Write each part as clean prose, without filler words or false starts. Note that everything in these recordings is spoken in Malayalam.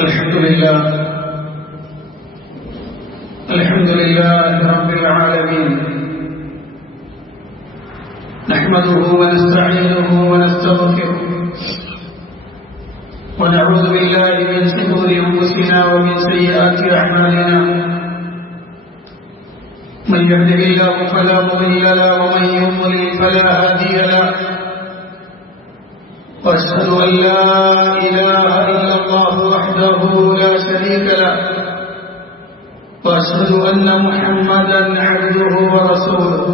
الحمد لله رب العالمين نحمده ونستعينه ونستغفره ونعوذ بالله من شرور أنفسنا ومن سيئات أعمالنا من يهده الله فلا مضل له ومن يضلل فلا هادي له وأشهد أن لا إله إلا الله وحده لا شريك له وأشهد أن محمدا عبده ورسوله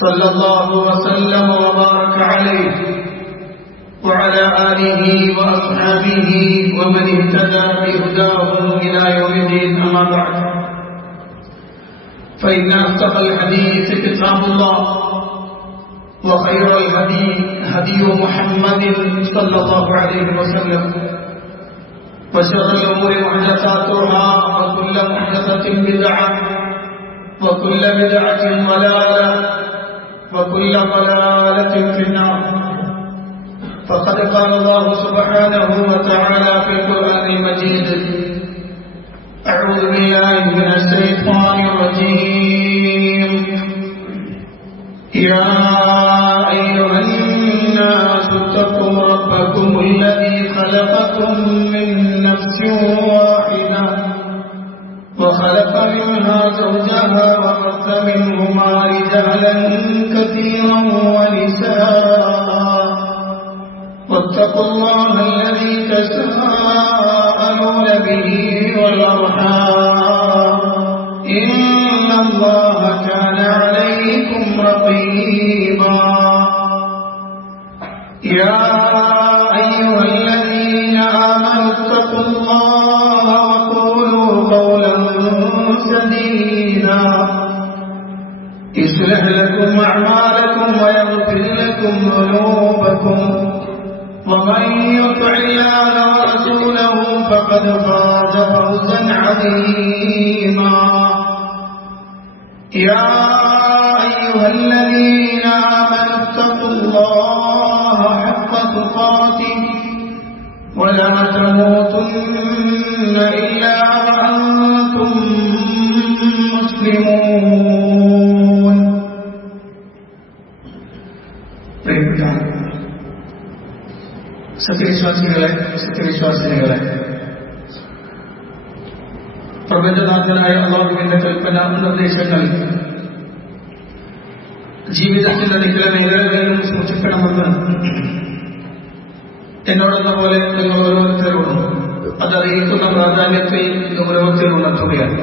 صلى الله وسلم وبارك عليه وعلى آله وأصحابه ومن اهتدى بهداهم إلى يوم الدين. أما بعد فإن أصدق الحديث كتاب الله وخير الهدي هدي محمد صلى الله عليه وسلم وشر الأمور محدثاتها وكل محدثة بدعة وكل بدعة ضلالة وكل ضلالة في النار. فقد قال الله سبحانه وتعالى في القرآن المجيد: أعوذ بالله من الشيطان الرجيم. يا أيها الناس اتقوا ربكم الذي خلقكم من نفس واحدة وخلق منها زوجها وبث منهما رجالا كثيرا ونساء واتقوا الله الذي تساءلون به والأرحام إن الله كان عليكم رقيبا. يا أيها الذين آمنوا اتقوا الله وقولوا قولا سديدا يصلح لكم أعمالكم ويغفر لكم ذنوبكم ومن يطع الله ورسوله فقد فاز فوزا عظيما. يا أيها الذين آمنوا اتقوا الله حق تقاته ولا تموتن إلا وأنتم مسلمون. സത്യവിശ്വാസികളെ, പ്രപഞ്ചനാഥനായ അല്ലാഹുവിന്റെ കൽപ്പന നിർദ്ദേശങ്ങൾ ജീവിതത്തിന്റെ നിഖില മേഖലകളിലും സൂക്ഷിക്കണമെന്ന് എന്നോടെന്ന പോലെ നിങ്ങൾ ഓരോരുത്തരോടും അതറിയിക്കുന്ന പ്രാധാന്യത്തെ ഓരോരുത്തരും ഉണർത്തുകയാണ്.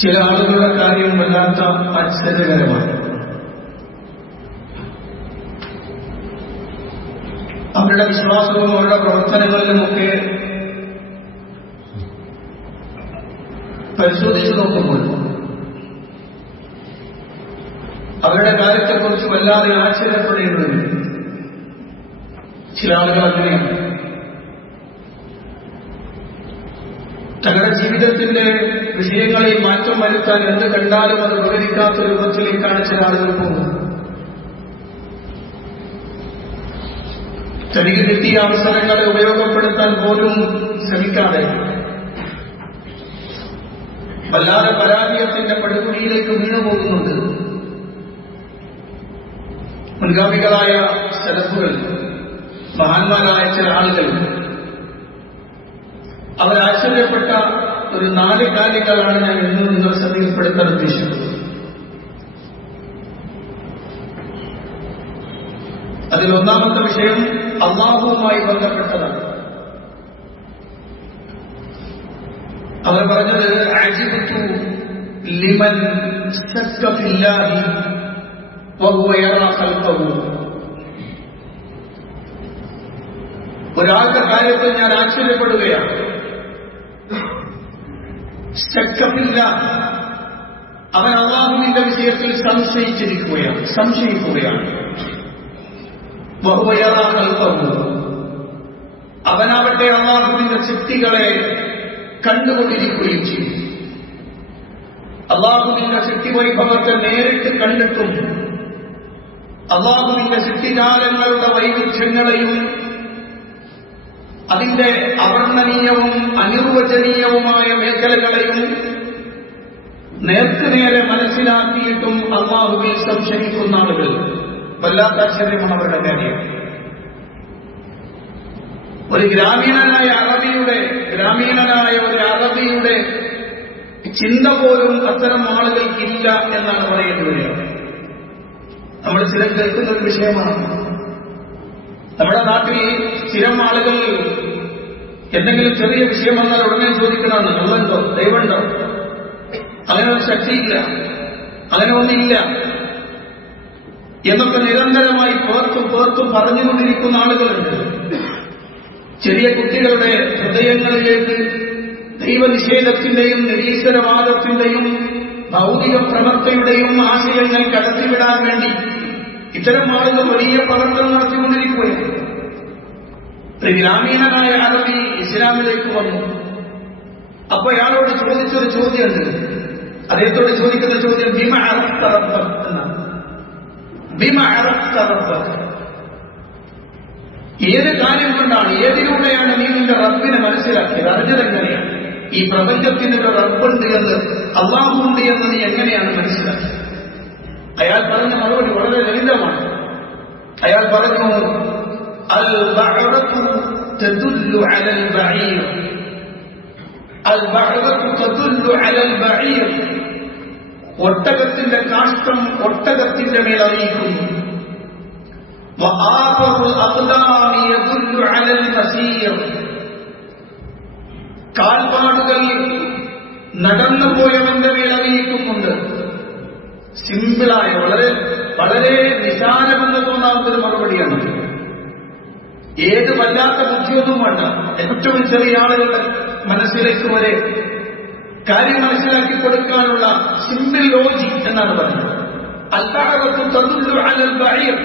ചില ആളുകളുടെ കാര്യം വല്ലാത്ത ആശ്ചര്യകരമാണ്. അവരുടെ വിശ്വാസവും അവരുടെ പ്രവർത്തനങ്ങളിലുമൊക്കെ പരിശോധിച്ചു നോക്കുമ്പോൾ അവരുടെ കാര്യത്തെക്കുറിച്ച് വല്ലാതെ ആശ്ചര്യപ്പെടേണ്ടി വരും. ചില ആളുകൾ അങ്ങനെയാണ്. തങ്ങളുടെ ജീവിതത്തിന്റെ വിഷയങ്ങളിൽ മാറ്റം വരുത്താൻ എന്ത് കണ്ടാലും അത് ഉപകരിക്കാത്ത രൂപത്തിലേക്കാണ് ചില ആളുകൾ പോകുന്നത്. തനിക്ക് കിട്ടിയ അവസരങ്ങളെ ഉപയോഗപ്പെടുത്താൻ പോലും ശ്രമിക്കാതെ വല്ലാതെ പരാജയത്തിന്റെ പടുകുഴിയിലേക്ക് വീണുപോകുന്നുണ്ട്. മുൻഗാമികളായ സലഫുകൾ, മഹാന്മാരായ ചില ആളുകൾ അവരാശ്ചര്യപ്പെട്ട ഒരു 4 കാര്യങ്ങളാണ് ഞാൻ ഇന്ന് നിങ്ങളുടെ ശ്രദ്ധയിൽപ്പെടുത്താൻ ഉദ്ദേശിക്കുന്നത്. അതിൽ ഒന്നാമത്തെ വിഷയം അല്ലാഹുവുമായി ബന്ധപ്പെട്ടതാണ്. അവർ പറഞ്ഞത് അജിബ്തു ലിമൻ ശക്ക ഫില്ലാഹി വഹുവ യറാ ഖൽഖഹു. ഒരാളുടെ കാര്യത്തിൽ ഞാൻ ആശ്ചര്യപ്പെടുകയാണ്. ശക്ക ഫില്ലാഹ്, അവൻ അല്ലാഹുവിന്റെ വിഷയത്തിൽ സംശയിക്കുകയാണ്. വഹുവ യറാ ഖൽഖഹു, അവനാവട്ടെ അല്ലാഹുവിന്റെ സൃഷ്ടികളെ കണ്ടുകൊണ്ടിരിക്കുകയും ചെയ്യും. അല്ലാഹുവിന്റെ സൃഷ്ടിവൈഭവത്തെ നേരിട്ട് കണ്ടിട്ടും അള്ളാഹുവിന്റെ സൃഷ്ടിജാലങ്ങളുടെ വൈവിധ്യങ്ങളെയും അതിന്റെ അവർണ്ണനീയവും അനിർവചനീയവുമായ മേഖലകളെയും നേർക്കുനേരെ മനസ്സിലാക്കിയിട്ടും അള്ളാഹുവിൽ സംശയിക്കുന്ന ആളുകൾ വല്ലാത്ത ആശ്ചര്യമാണ് അവരുടെ കാര്യം. ഒരു ഗ്രാമീണനായ ഒരു അറബിയുടെ ചിന്ത പോലും അത്തരം ആളുകൾക്കില്ല എന്നാണ് പറയേണ്ടി വരിക. നമ്മൾ ചിലർ കേൾക്കുന്ന ഒരു വിഷയമാണ്. നമ്മുടെ നാട്ടിൽ സ്ഥിരം ആളുകൾ എന്തെങ്കിലും ചെറിയ വിഷയം വന്നാൽ ഉടനെ ചോദിക്കണമെന്ന്, അള്ളണ്ടോ, ദൈവമുണ്ടോ, അങ്ങനെ ഒരു ശക്തിയില്ല, അങ്ങനെ ഒന്നില്ല എന്നൊക്കെ നിരന്തരമായി പേർത്തും പറഞ്ഞുകൊണ്ടിരിക്കുന്ന ആളുകളുണ്ട്. ചെറിയ കുട്ടികളുടെ ഹൃദയങ്ങളിലേക്ക് ദൈവനിഷേധത്തിന്റെയും നിരീശ്വരവാദത്തിന്റെയും ഭൗതിക പ്രവൃത്തിയുടെയും ആശയങ്ങൾ കടത്തിവിടാൻ വേണ്ടി ഇത്തരം ആളുകൾ വലിയ പ്രവർത്തനം നടത്തിക്കൊണ്ടിരിക്കുകയാണ്. ഒരു ഗ്രാമീണനായ അറബി ഇസ്ലാമിലേക്ക് വന്നു. അപ്പൊ അയാളോട് ചോദിച്ചൊരു ചോദ്യമുണ്ട്. അദ്ദേഹത്തോട് ചോദിക്കുന്ന ചോദ്യം ബിമ അറഫ്ത റബ്ബക എന്നാണ്. ബിമ അറഫ്ത റബ്ബക, ഏത് കാര്യം കൊണ്ടാണ്, ഏതിലൂടെയാണ് നീ നിന്റെ റബ്ബിനെ മനസ്സിലാക്കിയത്, അറിഞ്ഞതെങ്ങനെയാണ്? ഈ പ്രപഞ്ചത്തിന് ഒരു റബ്ബുണ്ട് എന്ന്, അള്ളാഹു ഉണ്ട് എന്ന് നീ എങ്ങനെയാണ് മനസ്സിലാക്കിയത്? അയാൾ പറഞ്ഞ മറുപടി വളരെ ലളിതമാണ്. അയാൾ പറഞ്ഞു, അൽ ബഅറതു തദുല്ലു അലൽ ബഈർ, അൽ ബഅറതു തദുല്ലു അലൽ ബഈർ, ഒട്ടകത്തിന്റെ കാഷ്ടം ഒട്ടകത്തിന്റെ മേൽ അറിയിക്കുന്നു. വആഫറുൽ അഖ്ദാമി യദുല്ലു അലൽ മസീർ, കാൽപാടുകൾ നടന്നു പോയവന്റെ മേൽ അറിയിക്കുന്നുണ്ട്. സിമ്പിളായ വളരെ നിസാരമെന്ന് തോന്നാവുന്ന ഒരു മറുപടിയാണ്. ഏത് വല്ലാത്ത ബുദ്ധിയൊന്നും വേണ്ട, ഏറ്റവും ചെറിയ ആളുകളുടെ മനസ്സിലേക്ക് വരെ കാര്യം മനസ്സിലാക്കി കൊടുക്കാനുള്ള സിമ്പിൾ ലോജിക് എന്നാണ് പറയുന്നത്. അൽബഅറതു തദുല്ലു അലൽ ബഈർ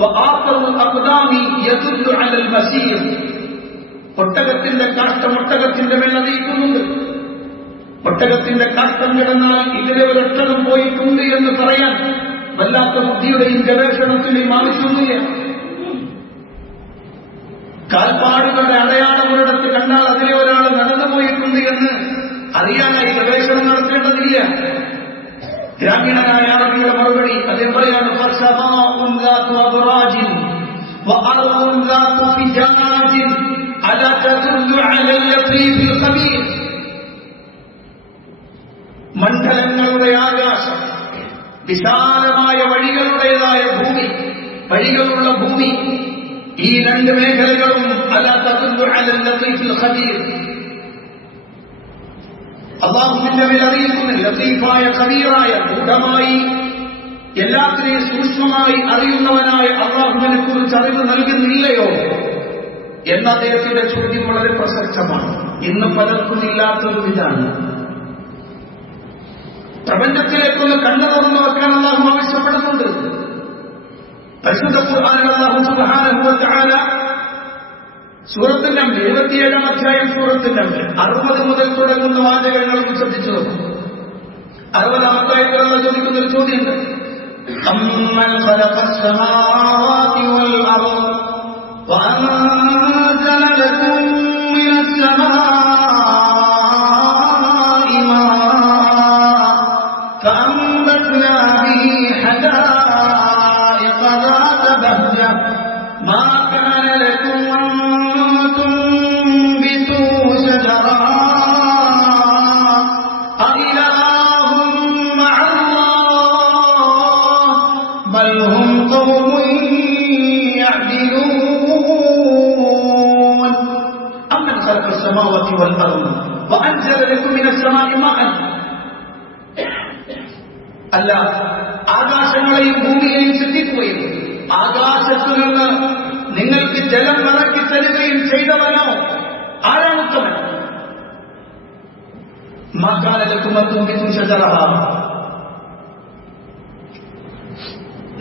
വആഫറുൽ അഖ്ദാമി യദുല്ലു അലൽ മസീർ, ഒട്ടകത്തിന്റെ കാഷ്ടം ഒട്ടകത്തിന്റെ മേൽ അറിയിക്കുന്നുണ്ട്. ഒട്ടകത്തിന്റെ കാഷ്ടം കിടന്നാൽ ഇതിലെ ഒരൊട്ടകം പോയിട്ടുണ്ട് എന്ന് പറയാൻ വല്ലാത്ത ബുദ്ധിയുടെയും ഗവേഷണത്തിന്റെയും ആവശ്യമൊന്നുമില്ല. കാൽപ്പാടുകളുടെ അടയാളം ഒരിടത്ത് കണ്ടാൽ അതിലെ ഒരാൾ നടന്നുപോയിട്ടുണ്ട് എന്ന് അറിയാനായി ഗവേഷണം നടത്തേണ്ടതില്ല. ഗ്രാമീണനായ അറബിയുടെ മറുപടി അദ്ദേഹം പറയാണ്, മണ്ഡലങ്ങളുടെ ആകാശം, വിശാലമായ വഴികളുള്ള ഭൂമി, ഈ രണ്ട് മേഖലകളും അലാ തദുല്ലു അലൽ ലതീഫിൽ ഖബീർ, അല്ലാഹുവിന്റെ മേൽ അറിയിക്കുന്ന ലതീഫായ ഖബീറായ, ഗൂഢമായി എല്ലാത്തിനെയും സൂക്ഷ്മമായി അറിയുന്നവനായ അല്ലാഹുവിനെ കുറിച്ച് അറിവ് നൽകുന്നില്ലയോ എന്ന അദ്ദേഹത്തിന്റെ ചോദ്യം വളരെ പ്രസക്തമാണ്. ഇന്ന് പലർക്കും ഇല്ലാത്തൊരു ഇതാണ്. പ്രപഞ്ചത്തിലേക്കൊന്ന് കണ്ണു തുറന്നു വെക്കാൻ അല്ലാഹു ആവശ്യപ്പെടുന്നുണ്ട്. പരിശുദ്ധ ഖുർആനിൽ അല്ലാഹു സുബ്ഹാനഹു വ തആല സൂറത്തുൽ നംൽ 27-ാം അധ്യായം സൂറത്തുൽ നംൽ 60 മുതൽ തുടങ്ങുന്ന വാചകങ്ങൾ ശ്രദ്ധിച്ചു നോക്കും. 60-ാമത്തെ ആയത്തിൽ അല്ലാഹു ചോദിക്കുന്ന ഒരു ചോദ്യമുണ്ട്. അമ്മൻ ഖലഖസ് സമാവാതി വൽ അർദ് വഅൻസല ലക്കും മിനസ് സമാഇ മാഅൻ ഫഅൻബത്നാ ബിഹി ഹദായിഖ ذات بهجة ما كان لكم أن تنبتوا شجرها أإله مع الله بل هم قوم يعدلون أمن خلق السماوات والأرض وأنزل لكم من السماء ماء ألا ആകാശങ്ങളെയും ഭൂമിയെയും സൃഷ്ടിക്കുകയും ആകാശത്തു നിന്ന് നിങ്ങൾക്ക് ജലം ഇറക്കി തരുകയും ചെയ്തവനോ? ആരാണ് ഉത്തമൻ?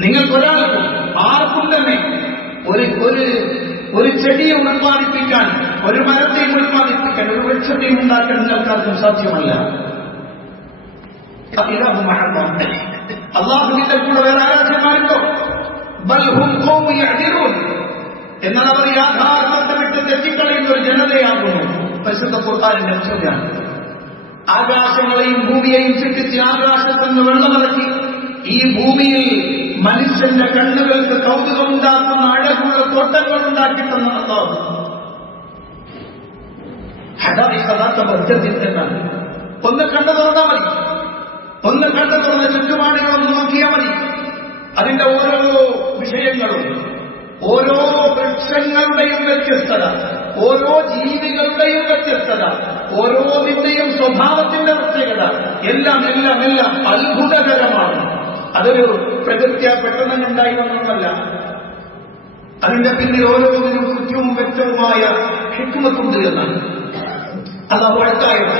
നിങ്ങൾക്കൊരാൾക്കും ആർക്കും തന്നെ ഒരു ചെടിയെ ഉത്പാദിപ്പിക്കാൻ, ഒരു മരത്തെയും ഉത്പാദിപ്പിക്കാൻ, ഒരു വൃക്ഷത്തെയും ഉണ്ടാക്കാൻ നിങ്ങൾക്കാർക്കും സാധ്യമല്ല. അല്ലാഹുവിന്റെ കൂടെ വേറെ ആരാധ്യന്മാരുണ്ടോ? ബൽ ഹും ഖൗമുൻ യഅ്ദിലൂൻ. എന്നാൽ അവർ യാഥാർത്ഥ്യത്തെ വിട്ട് തെറ്റിക്കളയുന്ന ഒരു ജനതയാകുന്നു. പരിശുദ്ധ ഖുർആനിന്റെ വചനമാണ്. ആകാശങ്ങളെയും ഭൂമിയെയും സൃഷ്ടിച്ച് ആകാശത്തുനിന്ന് വെള്ളമിറക്കി ഈ ഭൂമിയിൽ മനുഷ്യന്റെ കണ്ണുകൾക്ക് കൗതുകമുണ്ടാക്കുന്ന അഴകുള്ള തോട്ടങ്ങൾ ഉണ്ടാക്കി തന്ന അല്ലാഹു എന്നാണ്. ഒന്ന് കണ്ടു തുറന്നാൽ മതി, ഒന്ന് കണ്ടു തുറന്ന ചുറ്റുപാടുകളൊന്ന് നോക്കിയാൽ മതി. അതിന്റെ ഓരോ വിഷയങ്ങളും, ഓരോ വൃക്ഷങ്ങളുടെയും വ്യത്യസ്തത, ഓരോ ജീവികളുടെയും വ്യത്യസ്തത, ഓരോന്നിന്റെയും സ്വഭാവത്തിന്റെ പ്രത്യേകത എല്ലാം എല്ലാം എല്ലാം അത്ഭുതകരമാണ്. അതൊരു പ്രകൃത്യ പെട്ടെന്നുണ്ടായി വന്നതല്ല. അതിന്റെ പിന്നിൽ ഓരോന്നിനും കൃത്യവും വ്യക്തവുമായ ഹിക്മത്തുണ്ട് എന്നാണ്. അല്ലാഹു അടുത്തായത്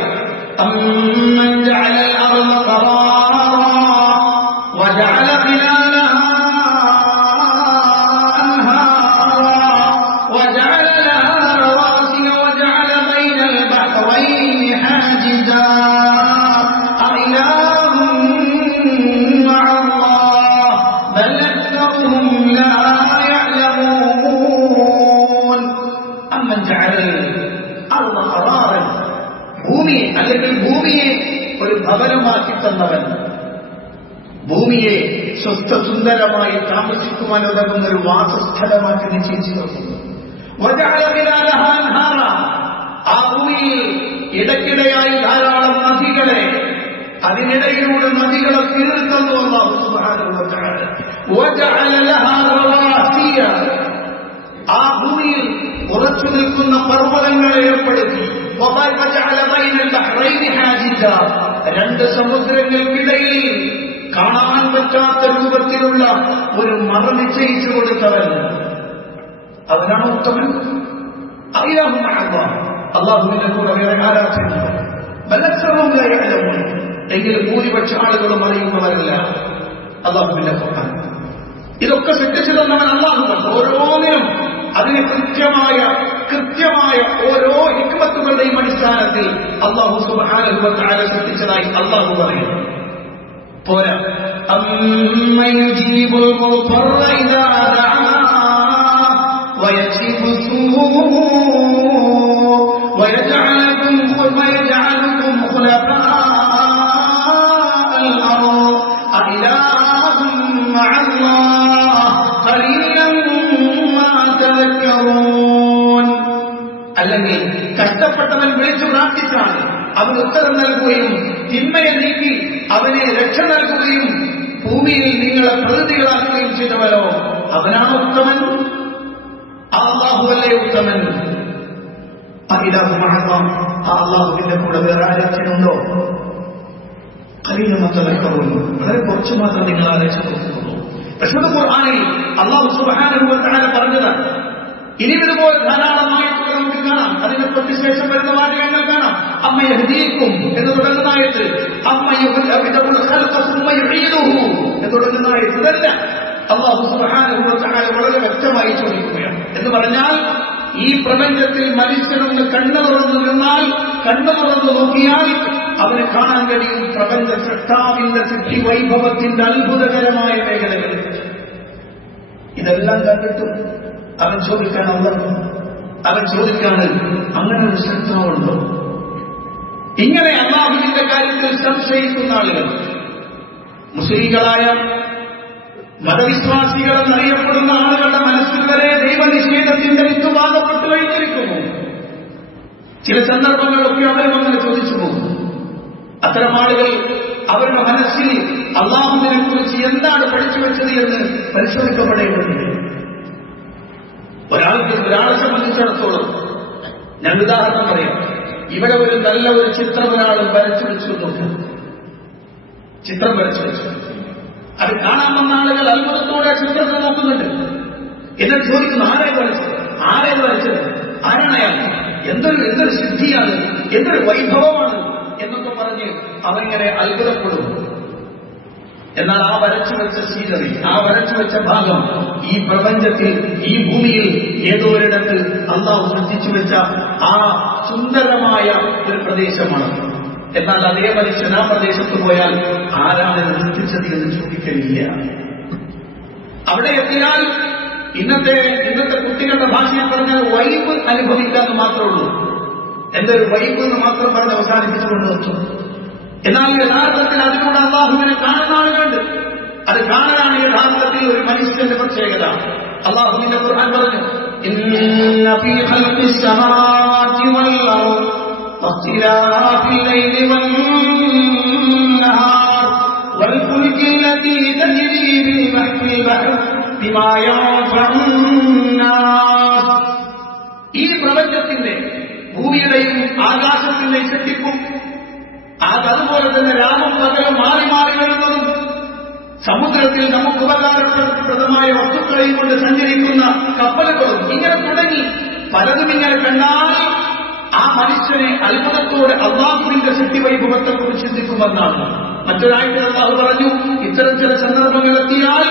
അമ്മൻ ജഅല അൽ-അർള ഖറാറാ വജഅല ഖിലാലഹാ അൻഹാറാ വജഅല ലഹാ റവാസിയ വജഅല ബൈനൽ ബഹ്റൈനി ഹാജിസാ അഇലാഹും മഅല്ലാഹ് ബൽ അക്തറുഹും ലാ യഅലമൂൻ. അമ്മൻ ജഅല അൽ-അർള ഖറാറാ, ഭൂമിയെ അല്ലെങ്കിൽ ഭൂമിയെ ഒരു ഭവനമാക്കി തന്നവൻ, ഭൂമിയെ സ്വസ്ഥ സുന്ദരമായി താമസിക്കുവാൻ ഉതകുന്ന ഒരു വാസസ്ഥലമാക്കി നിശ്ചയിച്ചു നോക്കുന്നു. ആ ഭൂമിയിൽ ഇടയ്ക്കിടെയായി ധാരാളം നദികളെ, അതിനിടയിലൂടെ നദികളെ തീർക്കുന്നു അല്ലാഹു സുബ്ഹാനഹു വ തആല. വജഅല ലഹാ റവാസിയ, ആ ഭൂമിയിൽ ഉറച്ചു നിൽക്കുന്ന പർവ്വതങ്ങളെ ഏർപ്പെടുത്തി. രണ്ട് സമുദ്രങ്ങൾക്കിടയിൽ കാണാൻ പറ്റാത്ത രൂപത്തിലുള്ള ഒരു മറ നിശ്ചയിച്ചു കൊടുത്തവൻ, അവനാണ് ഉത്തമൻ. അല്ലാഹുവിന്റെ കൂടെ വേറെ ആരാധന എങ്കിൽ ഭൂരിപക്ഷ ആളുകളും അറിയുന്നവരല്ല. അല്ലാഹുവിന്റെ ഖുർആൻ ഇതൊക്കെ സൃഷ്ടിച്ചു തന്നവൻ അല്ലാഹുവാണ്. ഓരോന്നിനും അതിന് കൃത്യമായ ഓരോ ഹിക്മത്തുകളുടെയും അടിസ്ഥാനത്തിൽ അല്ലാഹു സുബ്ഹാനഹു വ തആല സൃഷ്ടിച്ചതായി അല്ലാഹു പറയുന്നു. പോരാ, അമ്മൻ യുജീബുൽ മുദ്ററ ഇദാ ദഅാ വയക്ഷിഫു സൂഅ വയജഅലുകും ഖുലഫാഅൽ അർദ് അഇലാഹും മഅല്ലാഹ് ഖലീലൻ മാ തദക്കറൂൻ. അല്ലെങ്കിൽ കഷ്ടപ്പെട്ടവൻ വിളിച്ചു പ്രാർത്ഥിച്ചാണ് അവൻ ഉത്തരം നൽകുകയും തിന്മയെ നീക്കി അവനെ രക്ഷ നൽകുകയും ഭൂമിയിൽ നിങ്ങളെ പ്രതിനിധികളാക്കുകയും ചെയ്തവരോ അവനാണ് ഉത്തമൻ. അല്ലാഹുവല്ലേ ഉത്തമൻ. അല്ലാഹുവിന്റെ കൂടെ വേറെ ആരാധനയുണ്ടോ? വളരെ കുറച്ചു മാത്രം നിങ്ങൾ ആലോചിച്ചു നോക്കുന്നുള്ളൂ. പരിശുദ്ധ ഖുർആനിൽ അല്ലാഹു സുബ്ഹാനഹു വ തആല പറഞ്ഞതാണ്. ഇനി ഇതുപോലെ ധാരാളമായി നമുക്ക് കാണാം. അതിനെ തൊട്ട് ശേഷം വരുന്ന വാചകങ്ങൾ കാണാം. അമ്മ യഹ്ദീക്കും എന്ന് തുടങ്ങുന്ന ആയത്ത്, അമ്മ യുഹ്ദിഉൽ ഖൽഖ സുമ്മ യുഈദുഹു എന്ന് തുടങ്ങുന്ന ആയത്ത്. ഇതല്ല അല്ലാഹു സുബ്ഹാനഹു വ തആല വളരെ വ്യക്തമായി ചോദിക്കുകയാണ്. എന്ന് പറഞ്ഞാൽ ഈ പ്രപഞ്ചത്തിൽ മനുഷ്യനൊന്ന് കണ്ണു തുറന്നു നിന്നാൽ, കണ്ണു തുറന്നു നോക്കിയാൽ അവന് കാണാൻ കഴിയും പ്രപഞ്ച സൃഷ്ടാവിന്റെ സൃഷ്ടി വൈഭവത്തിന്റെ അത്ഭുതകരമായ മേഖലകൾ. ഇതെല്ലാം കണ്ടിട്ടും അവൻ ചോദിക്കാൻ അവൻ ചോദിക്കാണ്, അങ്ങനെ ഒരു സൃഷ്ടാവുണ്ടോ? ഇങ്ങനെ അല്ലാഹുവിന്റെ കാര്യത്തിൽ സംശയിക്കുന്ന ആളുകൾ, മുസ്ലിങ്ങളായ മതവിശ്വാസികളെന്നറിയപ്പെടുന്ന ആളുകളുടെ മനസ്സിൽ വരെ ദൈവനിഷേധത്തിന്റെ വിത്തുവാദപ്പെട്ട് കഴിഞ്ഞിരിക്കുന്നു. ചില സന്ദർഭങ്ങളിലൊക്കെ അവരും അങ്ങനെ ചോദിച്ചു പോകും. അത്തരം ആളുകൾ അവരുടെ മനസ്സിൽ അല്ലാഹുവിനെ കുറിച്ച് എന്താണ് പഠിച്ചു വെച്ചത് എന്ന് പരിശോധിക്കപ്പെടേണ്ടതുണ്ട്. ഒരാളെ സംബന്ധിച്ചിടത്തോളം ഞാൻ ഉദാഹരണം പറയാം. ഇവിടെ ഒരു നല്ല ഒരു ചിത്രം ഒരാൾ വരച്ചു വെച്ചു നോക്കും. ചിത്രം വരച്ചു വെച്ചു, അത് കാണാൻ വന്ന ആളുകൾ അത്ഭുതത്തോടെ ചിത്രത്തെ നോക്കുന്നുണ്ട്. എന്നിട്ട് ചോദിക്കുന്നു, ആരേത് വരച്ചത്, ആരാണ് അയാൾ, എന്തൊരു സിദ്ധിയാണ്, എന്തൊരു വൈഭവമാണ് എന്നൊക്കെ പറഞ്ഞ് അവരിങ്ങനെ അത്ഭുതപ്പെടും. എന്നാൽ ആ വരച്ചു വെച്ച സീനറി, ആ വരച്ചു വെച്ച ഭാഗം ഈ പ്രപഞ്ചത്തിൽ, ഈ ഭൂമിയിൽ ഏതോ ഒരിടത്ത് അല്ലാഹു സൃഷ്ടിച്ചു വെച്ച ആ സുന്ദരമായ ഒരു പ്രദേശമാണ്. എന്നാൽ അതേ മനുഷ്യൻ ആ പ്രദേശത്ത് പോയാൽ ആരാണ് ഇത് സൃഷ്ടിച്ചത് എന്ന് ചോദിക്കലില്ല. അവിടെ എത്തിയാൽ ഇന്നത്തെ കുട്ടികളുടെ ഭാഷയിൽ പറഞ്ഞാൽ വൈബ് അനുഭവിക്കാമെന്ന് മാത്രമേ ഉള്ളൂ. എന്തൊരു വൈബ് എന്ന് മാത്രം പറഞ്ഞ് അവസാനിപ്പിച്ചുകൊണ്ട് നിർത്തും. എന്നാൽ യഥാർത്ഥത്തിൽ അതിലൂടെ അള്ളാഹുവിനെ കാണുന്ന ആളുകളുണ്ട്. അത് കാണാനാണ് യഥാർത്ഥത്തിൽ ഒരു മനുഷ്യന്റെ പ്രത്യേകത. അള്ളാഹുവിന്റെ ഖുർആൻ പറഞ്ഞു, ഇന്ന ഫീ ഖൽഖിസ് സമാവാതി വൽ അർദ് വഖ്തിലാഫിൽ ലൈലി വൻ നഹാർ വൽ ഫുൽകി അല്ലതീ തജ്രി ബിൽ ബഹ്ർ ബിമാ യൻഫഉന്നാസ്. ഈ പ്രപഞ്ചത്തിന്റെ, ഭൂമിയുടെയും ആകാശത്തിന്റെയും സൃഷ്ടിപ്പും അതുപോലെ തന്നെ രാവും പകലും മാറി മാറി വരുന്നതും സമുദ്രത്തിൽ നമുക്ക് ഉപകാരപ്രദമായ വസ്തുക്കളെയും കൊണ്ട് സഞ്ചരിക്കുന്ന കപ്പലുകളും ഇങ്ങനെ തുടങ്ങി പലതും ഇങ്ങനെ കണ്ടാൽ ആ മനുഷ്യനെ അത്ഭുതത്തോടെ അള്ളാഹുവിന്റെ സൃഷ്ടിവൈഭവത്തെക്കുറിച്ച് ചിന്തിക്കുമെന്നാണ്. മറ്റൊരാഴ്ച അള്ളാഹു പറഞ്ഞു, ഇത്തരം ചില സന്ദർഭങ്ങൾ എത്തിയാൽ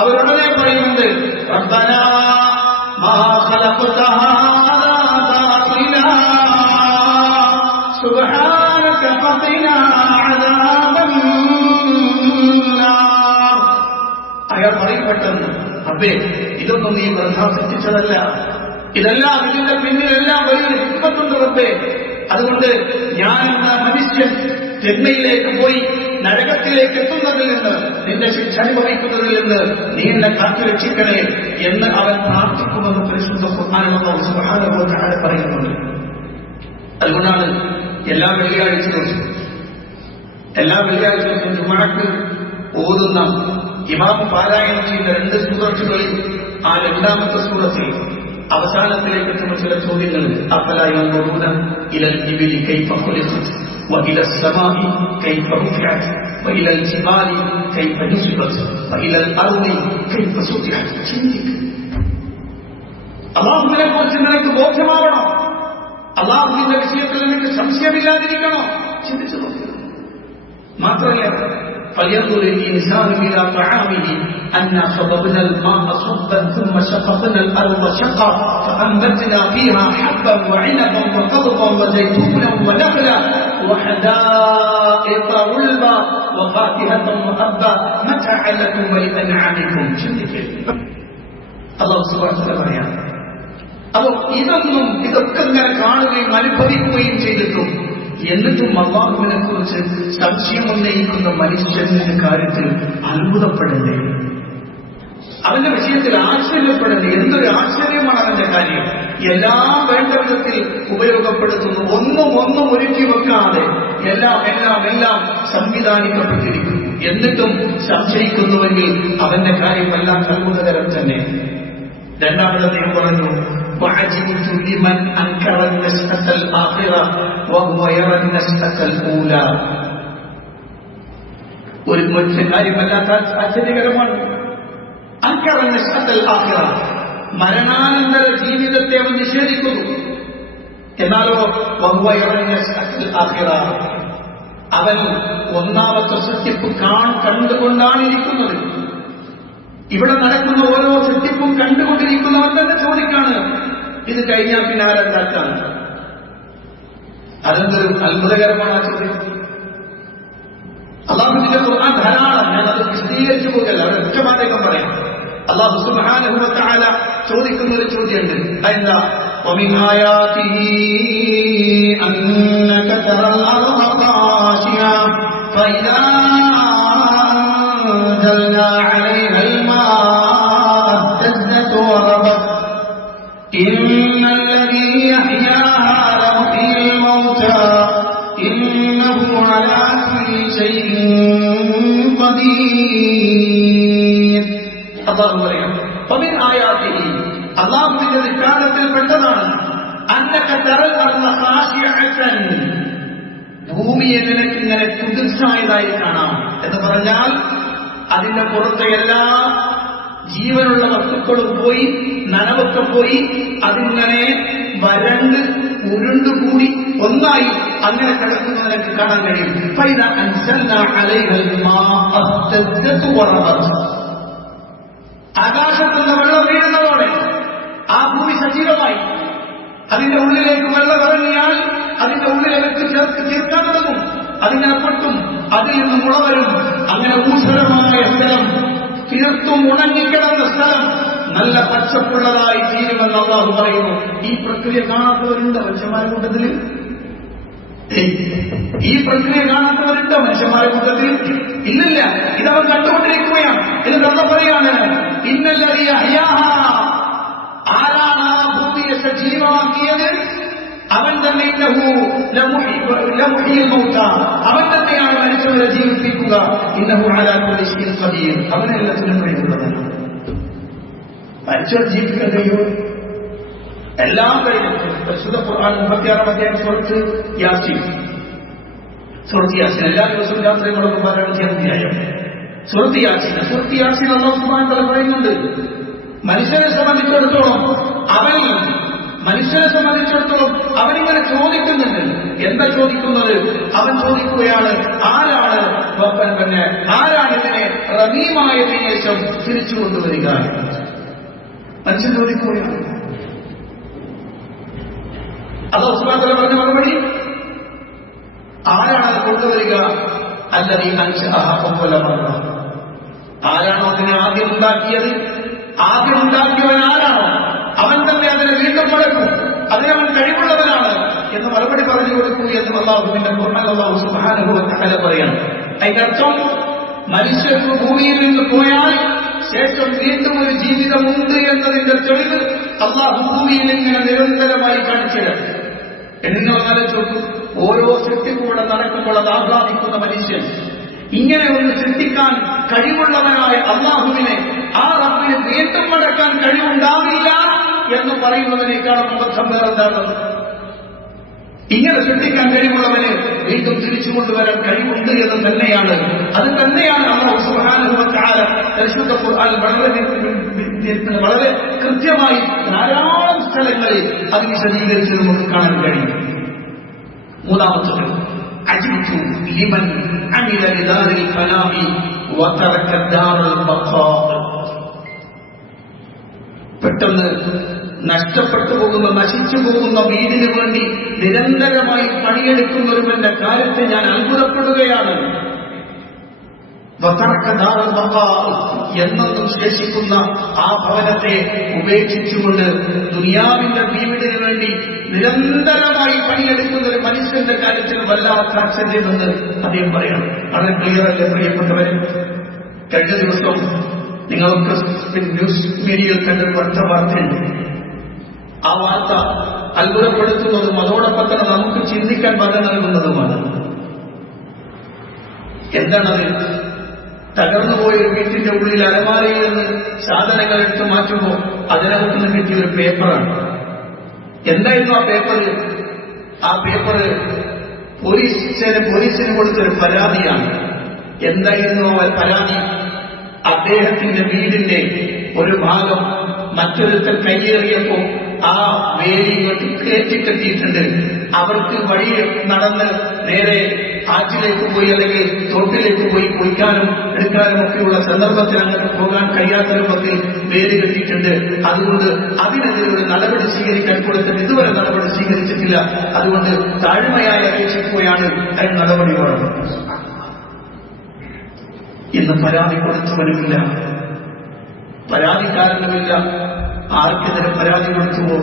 അവരുടനെ പറയുന്നത്, റബ്ബനാ മാ ഖലഖ്ത ഹാദാ ബാതിലാ സുബ്ഹാനക ഫഖിനാ അദാബൻ നാർ. അയാൾ പറയപ്പെട്ടെന്ന്, അബ്ബേ ഇതൊന്നും നീ വൃഥാ സൃഷ്ടിച്ചതല്ല, ഇതെല്ലാം ഇതിന്റെ പിന്നിലെല്ലാം വലിയ ഹിക്മത്തുണ്ട് റബ്ബേ. അതുകൊണ്ട് ഞാൻ എന്ന മനുഷ്യൻ ജന്മയിലേക്ക് പോയി നരകത്തിലേക്ക് എത്തുന്നതിൽ നിന്ന്, നിന്റെ ശിക്ഷ അനുഭവിക്കുന്നതിൽ നിന്ന് നീ എന്നെ കാത്തുരക്ഷിക്കണേ എന്ന് അവൻ പ്രാർത്ഥിക്കുമെന്ന് പരിശുദ്ധ ഖുർആനിൽ അല്ലാഹു സുബ്ഹാനഹു വ തആല പറയുന്നുണ്ട്. അതുകൊണ്ടാണ് എല്ലാ വെള്ളിയാഴ്ച ദിവസവും ജുമുഅക്ക് ഓതുന്ന ഇമാം പാരായണം ചെയ്യുന്ന 2 സൂറത്തുകളിൽ ആ 2ാമത്തെ സൂറത്തിൽ അവസാനത്തിലേക്ക് എത്തുന്ന ചില ചോദ്യങ്ങൾ, അഫലാ യൻദുറൂന ഇലൽ ഇബിലി കൈഫ ഖുലിഖത് വഇല السമാഇ കൈഫ റുഫിഅത് വഇല الജിബാലി കൈഫ നുസിബത് വഇല الഅർളി കൈഫ സുതിഹത്. അല്ലാഹുവിനെ കുറിച്ച് നിനക്ക് ബോധ്യമാവണം, അല്ലാഹുവിന്റെ വിഷയത്തിൽ നിനക്ക് സംശയമില്ലാതിരിക്കണം. ചിന്തിച്ചു നോക്കുക. മാത്രമല്ല, فلينظر الإنسان إلى طعامه أنا صببنا الماء صبا ثم شققنا الأرض شقا فأنبتنا فيها حبا وعنبا وقضبا وزيتونا ونخلا وحدائق غلبا وفاكهة وأبا متاعا لكم ولأنعامكم. الله سبحانه وتعالى അപ്പോൾ ഇതൊക്കെ ഇങ്ങനെ കാണുകയും അനുഭവിക്കുകയും ചെയ്തിട്ടും എന്നിട്ടും അല്ലാഹുവിനെ കുറിച്ച് സംശയം ഉന്നയിക്കുന്ന മനുഷ്യന്റെ കാര്യത്തിൽ അത്ഭുതപ്പെടണ്ടേ? അവന്റെ വിഷയത്തിൽ ആശ്ചര്യപ്പെടണ്ടേ? എന്തൊരു ആശ്ചര്യമാണ് അവന്റെ കാര്യം. എല്ലാം വേണ്ട വിധത്തിൽ ഉപയോഗപ്പെടുത്തുന്നു, ഒന്നും ഒരുക്കി വെക്കാതെ എല്ലാം സംവിധാനിക്കപ്പെട്ടിരിക്കുന്നു. എന്നിട്ടും സംശയിക്കുന്നുവെങ്കിൽ അവന്റെ കാര്യം എല്ലാം അത്ഭുതകരം തന്നെ. രണ്ടാമത് അദ്ദേഹം പറഞ്ഞു, وعجبت لمن أنكر النشأة الآخرة وهو يرى النشأة الأولى. ഒരു കാര്യമല്ലാത്ത ആശ്ചര്യകരമാണ്. അൻകറ النشأة الآخرة, മരണാനന്തര ജീവിതത്തെ അവൻ നിഷേധിക്കുന്നു. എന്നാലോ وهو يرى النشأة الآخرة, അവൻ ഒന്നാമത്തെ സൃഷ്ടിപ്പ് കണ്ടുകൊണ്ടാണ് ഇരിക്കുന്നത്. ഇവിടെ നടക്കുന്ന ഓരോ സൃഷ്ടിപ്പും കണ്ടുകൊണ്ടിരിക്കുന്നവർ തന്നെ ചോദിക്കാണ്, ഇത് കഴിഞ്ഞാൽ പിന്നെ ആരെന്താക്കാണ്? അതെന്തൊരു അത്ഭുതകരമാണ് ആ ചോദ്യം. അല്ലാഹുവിന്റെ ഖുർആൻ ധാരാളം, ഞാനത് വിശദീകരിച്ചു പോകല്ല, അവിടെ ഒറ്റമാറ്റം പറയാം. അല്ലാഹു സുബ്ഹാനഹു വ തആല ചോദിക്കുന്ന ഒരു ചോദ്യമുണ്ട്. അതെന്താ? ومن آياته أنك ترى الأرض خاشعة فإذا أنزلنا عليها الماء اهتزت وربت إن الذي يحياها لمحيي الموتى إنه على كل شيء قدير. الله പറയാം, ومن آياته, അല്ലാഹുവിന്റെ ദൃഷ്ടാന്തത്തിൽ പെട്ടതാണ് അന്നക തറൽ അർള ഖാശിഅതൻ, ഭൂമിയെ നിനക്കിങ്ങനെ കുതിർച്ചായതായി കാണാം. എന്ന് പറഞ്ഞാൽ അതിന്റെ പുറത്തെ എല്ലാ ജീവനുള്ള വസ്തുക്കളും പോയി, നനവൊക്കെ പോയി, അതിങ്ങനെ വരണ്ട് ഉരുണ്ടുകൂടി ഒന്നായി അങ്ങനെ കിടക്കുന്നത് നിനക്ക് കാണാൻ കഴിയും. ഫൈദ അൻസൽനാ അലൈഹൽ മാഅ ഇഹ്തസ്സത് വറബത്, ആകാശത്തുനിന്ന് വെള്ളം വീഴുന്നതോടെ ആ ഭൂമി സജീവമായി. അതിന്റെ ഉള്ളിലേക്ക് വെള്ളം ഇറങ്ങിയാൽ അതിന്റെ ഉള്ളിലെ വ്യക്തി ചേർക്കാൻ തുടങ്ങും, അതിനെ പൊട്ടും, അതിൽ നിന്ന് മുള വരും. അങ്ങനെ ഊശ്വരമായ സ്ഥലം തീർത്തും ഉണങ്ങിക്കിടന്ന സ്ഥലം നല്ല പച്ചപ്പുള്ളതായി തീരുമെന്ന് അല്ലാഹു പറയുന്നു. ഈ പ്രക്രിയ കാണാത്തവരുണ്ട് മനുഷ്യന്മാരുടെ കൂട്ടത്തിൽ? ഈ പ്രക്രിയ കാണാത്തവരുണ്ടോ മനുഷ്യന്മാരുടെ കൂട്ടത്തിൽ? ഇല്ലില്ല. ഇതവൻ കണ്ടുകൊണ്ടിരിക്കുകയാണ്. ഇത് കഥ പറയാണ്. ഇന്നല്ലതി അഹ്യാഹ, ആരാണ് ആ ഭൂമിയെ സജീവമാക്കിയത്? അവൻ തന്നെ. ഇന്നഹു ലമുഹ്യിൽ മൗത, അവൻ തന്നെയാണ് മരിച്ചവരെ ജീവിപ്പിക്കുക. ഇന്നഹു അലാ കുല്ലി ശൈഇൻ ഖദീർ, അവൻ എല്ലാത്തിനും കഴിവുള്ളവനാണ്. മരിച്ചവരെ ജീവിക്കാൻ കഴിയുമോ? എല്ലാം കഴിഞ്ഞു. പരിശുദ്ധ ഖുർആൻ 36 അധ്യായം സൂറത്ത് യാസീൻ എല്ലാ ദിവസവും രാത്രി നമ്മളൊക്കെ പാരായണം ചെയ്യാൻ അധ്യായം സൂറത്ത് യാസീൻ അല്ലാഹു സുബ്ഹാനഹു വ തആല പറയുന്നുണ്ട്, മനുഷ്യനെ സംബന്ധിച്ചിടത്തോളം അവനിങ്ങനെ ചോദിക്കുന്നുണ്ട്. എന്താ ചോദിക്കുന്നത്? അവൻ ചോദിക്കുകയാണ്, ആരാണ് ഇതിനെ റമീമായതിനു ശേഷം തിരിച്ചു കൊണ്ടുവരിക? മനുഷ്യൻ ചോദിക്കുകയാണ്. അല്ലാഹു സുബ്ഹാനഹു വ തആല പറഞ്ഞ മറുപടി, ആരാണ് അത് കൊണ്ടുവരിക? അല്ലദീ അൻശഅഹ അവ്വല മറ, ആരാണോ അതിനെ ആദ്യം ഉണ്ടാക്കിയവൻ ആരാണോ അവൻ തന്നെ അതിനെ വീണ്ടും പടക്കും. അതിനവൻ കഴിവുള്ളവനാണ് എന്ന് മറുപടി പറഞ്ഞു കൊടുക്കൂ എന്ന് അല്ലാഹുവിന്റെ ഖുർആൻ അല്ലാഹു സുബ്ഹാനഹു വ തആല പറയാണ്. അതിന്റെ അർത്ഥം, മനുഷ്യർക്ക് ഭൂമിയിൽ നിന്ന് പോയാൽ ശേഷം വീണ്ടും ഒരു ജീവിതമുണ്ട് എന്നതിന്റെ തെളിവ് അല്ലാഹു ഭൂമിയിൽ ഇങ്ങനെ നിരന്തരമായി കാണിച്ചത്. എന്ന് ആലോചിച്ചു, ഓരോ സൃഷ്ടിക്കൂടെ നടക്കുമ്പോൾ അത് ആഹ്ലാദിക്കുന്ന മനുഷ്യൻ ഇങ്ങനെ ഒന്ന് സൃഷ്ടിക്കാൻ കഴിവുള്ളവനായ അല്ലാഹുവിനെ, ആ റബ്ബിനെ വീണ്ടും മടക്കാൻ കഴിവുണ്ടാവില്ല എന്ന് പറയുന്നതിനേക്കാളും അബദ്ധം വേറെന്താണ്? ഇങ്ങനെ സൃഷ്ടിക്കാൻ കഴിവുള്ളവന് വീണ്ടും തിരിച്ചു കൊണ്ടുവരാൻ കഴിവുണ്ട് എന്ന് തന്നെയാണ്. അത് തന്നെയാണ് അല്ലാഹു സുബ്ഹാനഹു വ തആല പരിശുദ്ധ ഖുർആൻ വളരെ കൃത്യമായി ധാരാളം സ്ഥലങ്ങളിൽ അത് വിശദീകരിച്ച് നമുക്ക് കാണാൻ കഴിയും. മൂന്നാമത്തത്, അജിബ്തു ലിമൻ അമില ലിദാരിൽ ഫനാമി വതറക ദാറുൽ ബഖാ. പെട്ടെന്ന് നഷ്ടപ്പെട്ടു പോകുന്ന, നശിച്ചു പോകുന്ന വീടിന് വേണ്ടി നിരന്തരമായി പണിയെടുക്കുന്ന ഒരുവന്റെ കാര്യത്തെ ഞാൻ അത്ഭുതപ്പെടുകയാണ്. എന്നും ശേഷിക്കുന്ന ആ ഭവനത്തെ ഉപേക്ഷിച്ചുകൊണ്ട് ദുനിയാവിന്റെ വീടിന് വേണ്ടി നിരന്തരമായി പണിയെടുക്കുന്ന ഒരു മനുഷ്യന്റെ കാര്യത്തിൽ വല്ലാത്ത ആശ്ചര്യമെന്ന് അദ്ദേഹം പറയണം. വളരെ ക്ലിയറല്ലേ പ്രിയപ്പെട്ടവരെ? കഴിഞ്ഞ ദിവസം നിങ്ങൾക്ക് ന്യൂസ് മീഡിയയിൽ കണ്ട വാർത്തയുണ്ട്. ആ വാർത്ത അത്ഭുതപ്പെടുത്തുന്നതും അതോടൊപ്പം തന്നെ നമുക്ക് ചിന്തിക്കാൻ വക നൽകുന്നതുമാണ്. എന്താണത്? തകർന്നുപോയ ഒരു വീട്ടിന്റെ ഉള്ളിൽ അലമാരയിൽ നിന്ന് സാധനങ്ങൾ എടുത്ത് മാറ്റുമ്പോൾ അതിനകത്ത് നിന്ന് കിട്ടിയ ഒരു പേപ്പറാണ്. എന്തായിരുന്നു ആ പേപ്പർ? ആ പേപ്പർ പോലീസിന് കൊടുത്തൊരു പരാതിയാണ്. എന്തായിരുന്നു ആ പരാതി? അദ്ദേഹത്തിന്റെ വീടിന്റെ ഒരു ഭാഗം മറ്റൊരുത്തർ കയ്യേറിയപ്പോ ആ വേലി ഇങ്ങോട്ട് കയറ്റിക്കെട്ടിയിട്ടുണ്ട്. അവർക്ക് വഴി നടന്ന് നേരെ ആറ്റിലേക്ക് പോയി അല്ലെങ്കിൽ തോട്ടിലേക്ക് പോയി കുളിക്കാനും എടുക്കാനും ഒക്കെയുള്ള സന്ദർഭത്തിൽ അങ്ങോട്ട് പോകാൻ കഴിയാത്ത രൂപത്തിൽ വേലി കെട്ടിയിട്ടുണ്ട്. അതുകൊണ്ട് അതിനെതിരെ ഒരു നടപടി സ്വീകരിക്കാൻ കൊടുത്തിട്ട് ഇതുവരെ നടപടി സ്വീകരിച്ചിട്ടില്ല. അതുകൊണ്ട് താഴ്മയായി അപേക്ഷിക്കുകയാണ് അതിന് നടപടി വേണം. ഇന്ന് പരാതി കൊടുത്തവനുമില്ല, പരാതിക്കാരനുമില്ല, ആർക്കെതിരെ പരാതി കൊടുത്തുവോ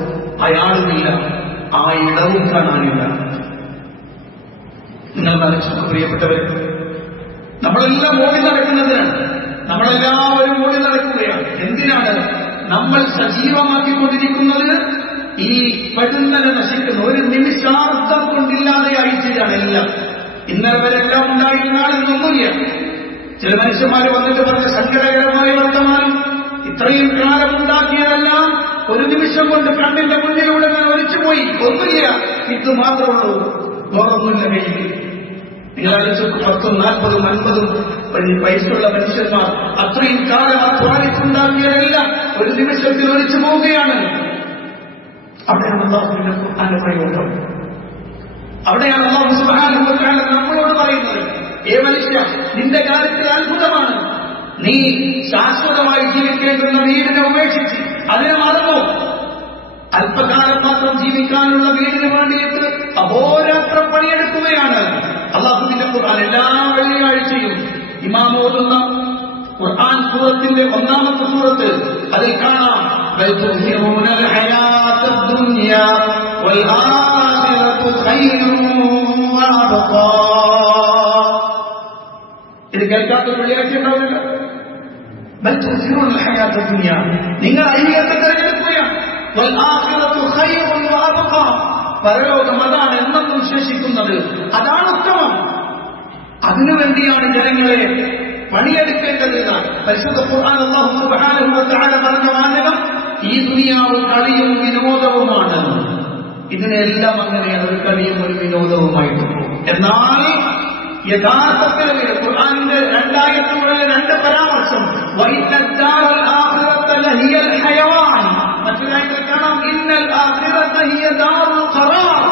അയാളുമില്ല, ആ ഇടവും കാണാനില്ല. നിങ്ങൾ മനസ്സിൽ പ്രിയപ്പെട്ടവർ, നമ്മളെല്ലാം ഓടി നടക്കുന്നതിനാണ്. നമ്മളെല്ലാവരും ഓടി നടക്കുകയാണ്. എന്തിനാണ്? നമ്മൾ സജീവമാക്കിക്കൊണ്ടിരിക്കുന്നത് ഈ പഴുന്നനെ നശിക്കുന്ന ഒരു നിമിഷാർത്ഥം കൊണ്ടില്ലാതെയായി ചെയ്യാണ് എല്ലാം. ഇന്നലെ വരെ എല്ലാം ഉണ്ടായിരുന്നാണെന്നൊന്നുമില്ല. ചില മനുഷ്യന്മാർ വന്നിട്ട് പറഞ്ഞ സങ്കടകരമായ വർത്തമാനം, ഇത്രയും കാലം ഉണ്ടാക്കിയതെല്ലാം ഒരു നിമിഷം കൊണ്ട് കണ്ണിന്റെ മുന്നിലൂടെ ഞാൻ ഒലിച്ചുപോയി. ഒന്നുമില്ല, ഇത് മാത്രമുള്ളൂ, വേറൊന്നുമില്ല കയ്യിൽ. നിങ്ങളാലോചിച്ച് 10, 40, 50 വയസ്സുള്ള മനുഷ്യന്മാർ അത്രയും കാലം അധ്വാനിച്ചുണ്ടാക്കിയതെല്ലാം ഒരു നിമിഷത്തിൽ ഒലിച്ചു പോവുകയാണ്. അവിടെയാണ് അല്ലാഹുവിന്റെ ഖുർആന്റെ പ്രയോഗം. അവിടെയാണ് അല്ലാഹു സുബ്ഹാനഹു വ തആല നമ്മളോട് പറയുന്നത്, ഏ മനുഷ്യ, നിന്റെ കാര്യത്തിൽ അത്ഭുതമാണ്. നീ ശാശ്വതമായി ജീവിക്കേണ്ടുന്ന വീടിനെ ഉപേക്ഷിച്ച് അതിനെ മറന്നു അല്പകാലം മാത്രം ജീവിക്കാനുള്ള വീടിന് വേണ്ടിയിട്ട് അഹോരാത്രം പണിയെടുക്കുകയാണ്. അല്ലാഹുവിന്റെ ഖുർആൻ എല്ലാ വെള്ളിയാഴ്ചയും ഇമാം ഓതുന്ന ഖുർആൻ സൂറത്തിന്റെ 1-ാമത്തെ സൂറത്ത് അതിൽ കാണാം ബൽ തുസിറൂനൽ ഹയാത്തദ് ദുനിയ വൽ ആഖിറതു ഖൈറുൻ വഅബ്ഖാ. ഇത് കേൾക്കാത്തൊരു വെള്ളിയാഴ്ച ഉണ്ടാവില്ല. ബൽ തുസിറൂനൽ ഹയാത്തദ് ദുനിയ, നിങ്ങൾ ഐഹികത്തെ തിരഞ്ഞെടുക്കുകയാണ്. വൽ ആഖിറതു ഖൈറുൻ വഅബ്ഖാ, പരലോകം അതാണ് എന്നും ശേഷിക്കുന്നത്, അതാണ് ഉത്തമം. അതിനുവേണ്ടിയാണ് ജനങ്ങളെ പണിയെടുക്കേണ്ടത്. പരിശുദ്ധ ഖുർആൻ അല്ലാഹു സുബ്ഹാനഹു വ തആല പറഞ്ഞ വാചകം ഈ ദുനിയാവ് കളിയും വിനോദവുമാണ്. ഇതിനെല്ലാം അങ്ങനെയാണ്, ഒരു കളിയും ഒരു വിനോദവുമായിട്ട്. എന്നാൽ യഥാർത്ഥത്തിൽ ഖുർആനിന്റെ 2 ആയത്തുകളിൽ 2 പരാമർശം വഇന്നദ്ദാറൽ ആഖിറത ലഹിയൽ ഹയവാൻ, മറ്റൊരായത്തിൽ കാണാം ഇന്നൽ ആഖിറത ഹിയ ദാറുൽ ഖറാർ.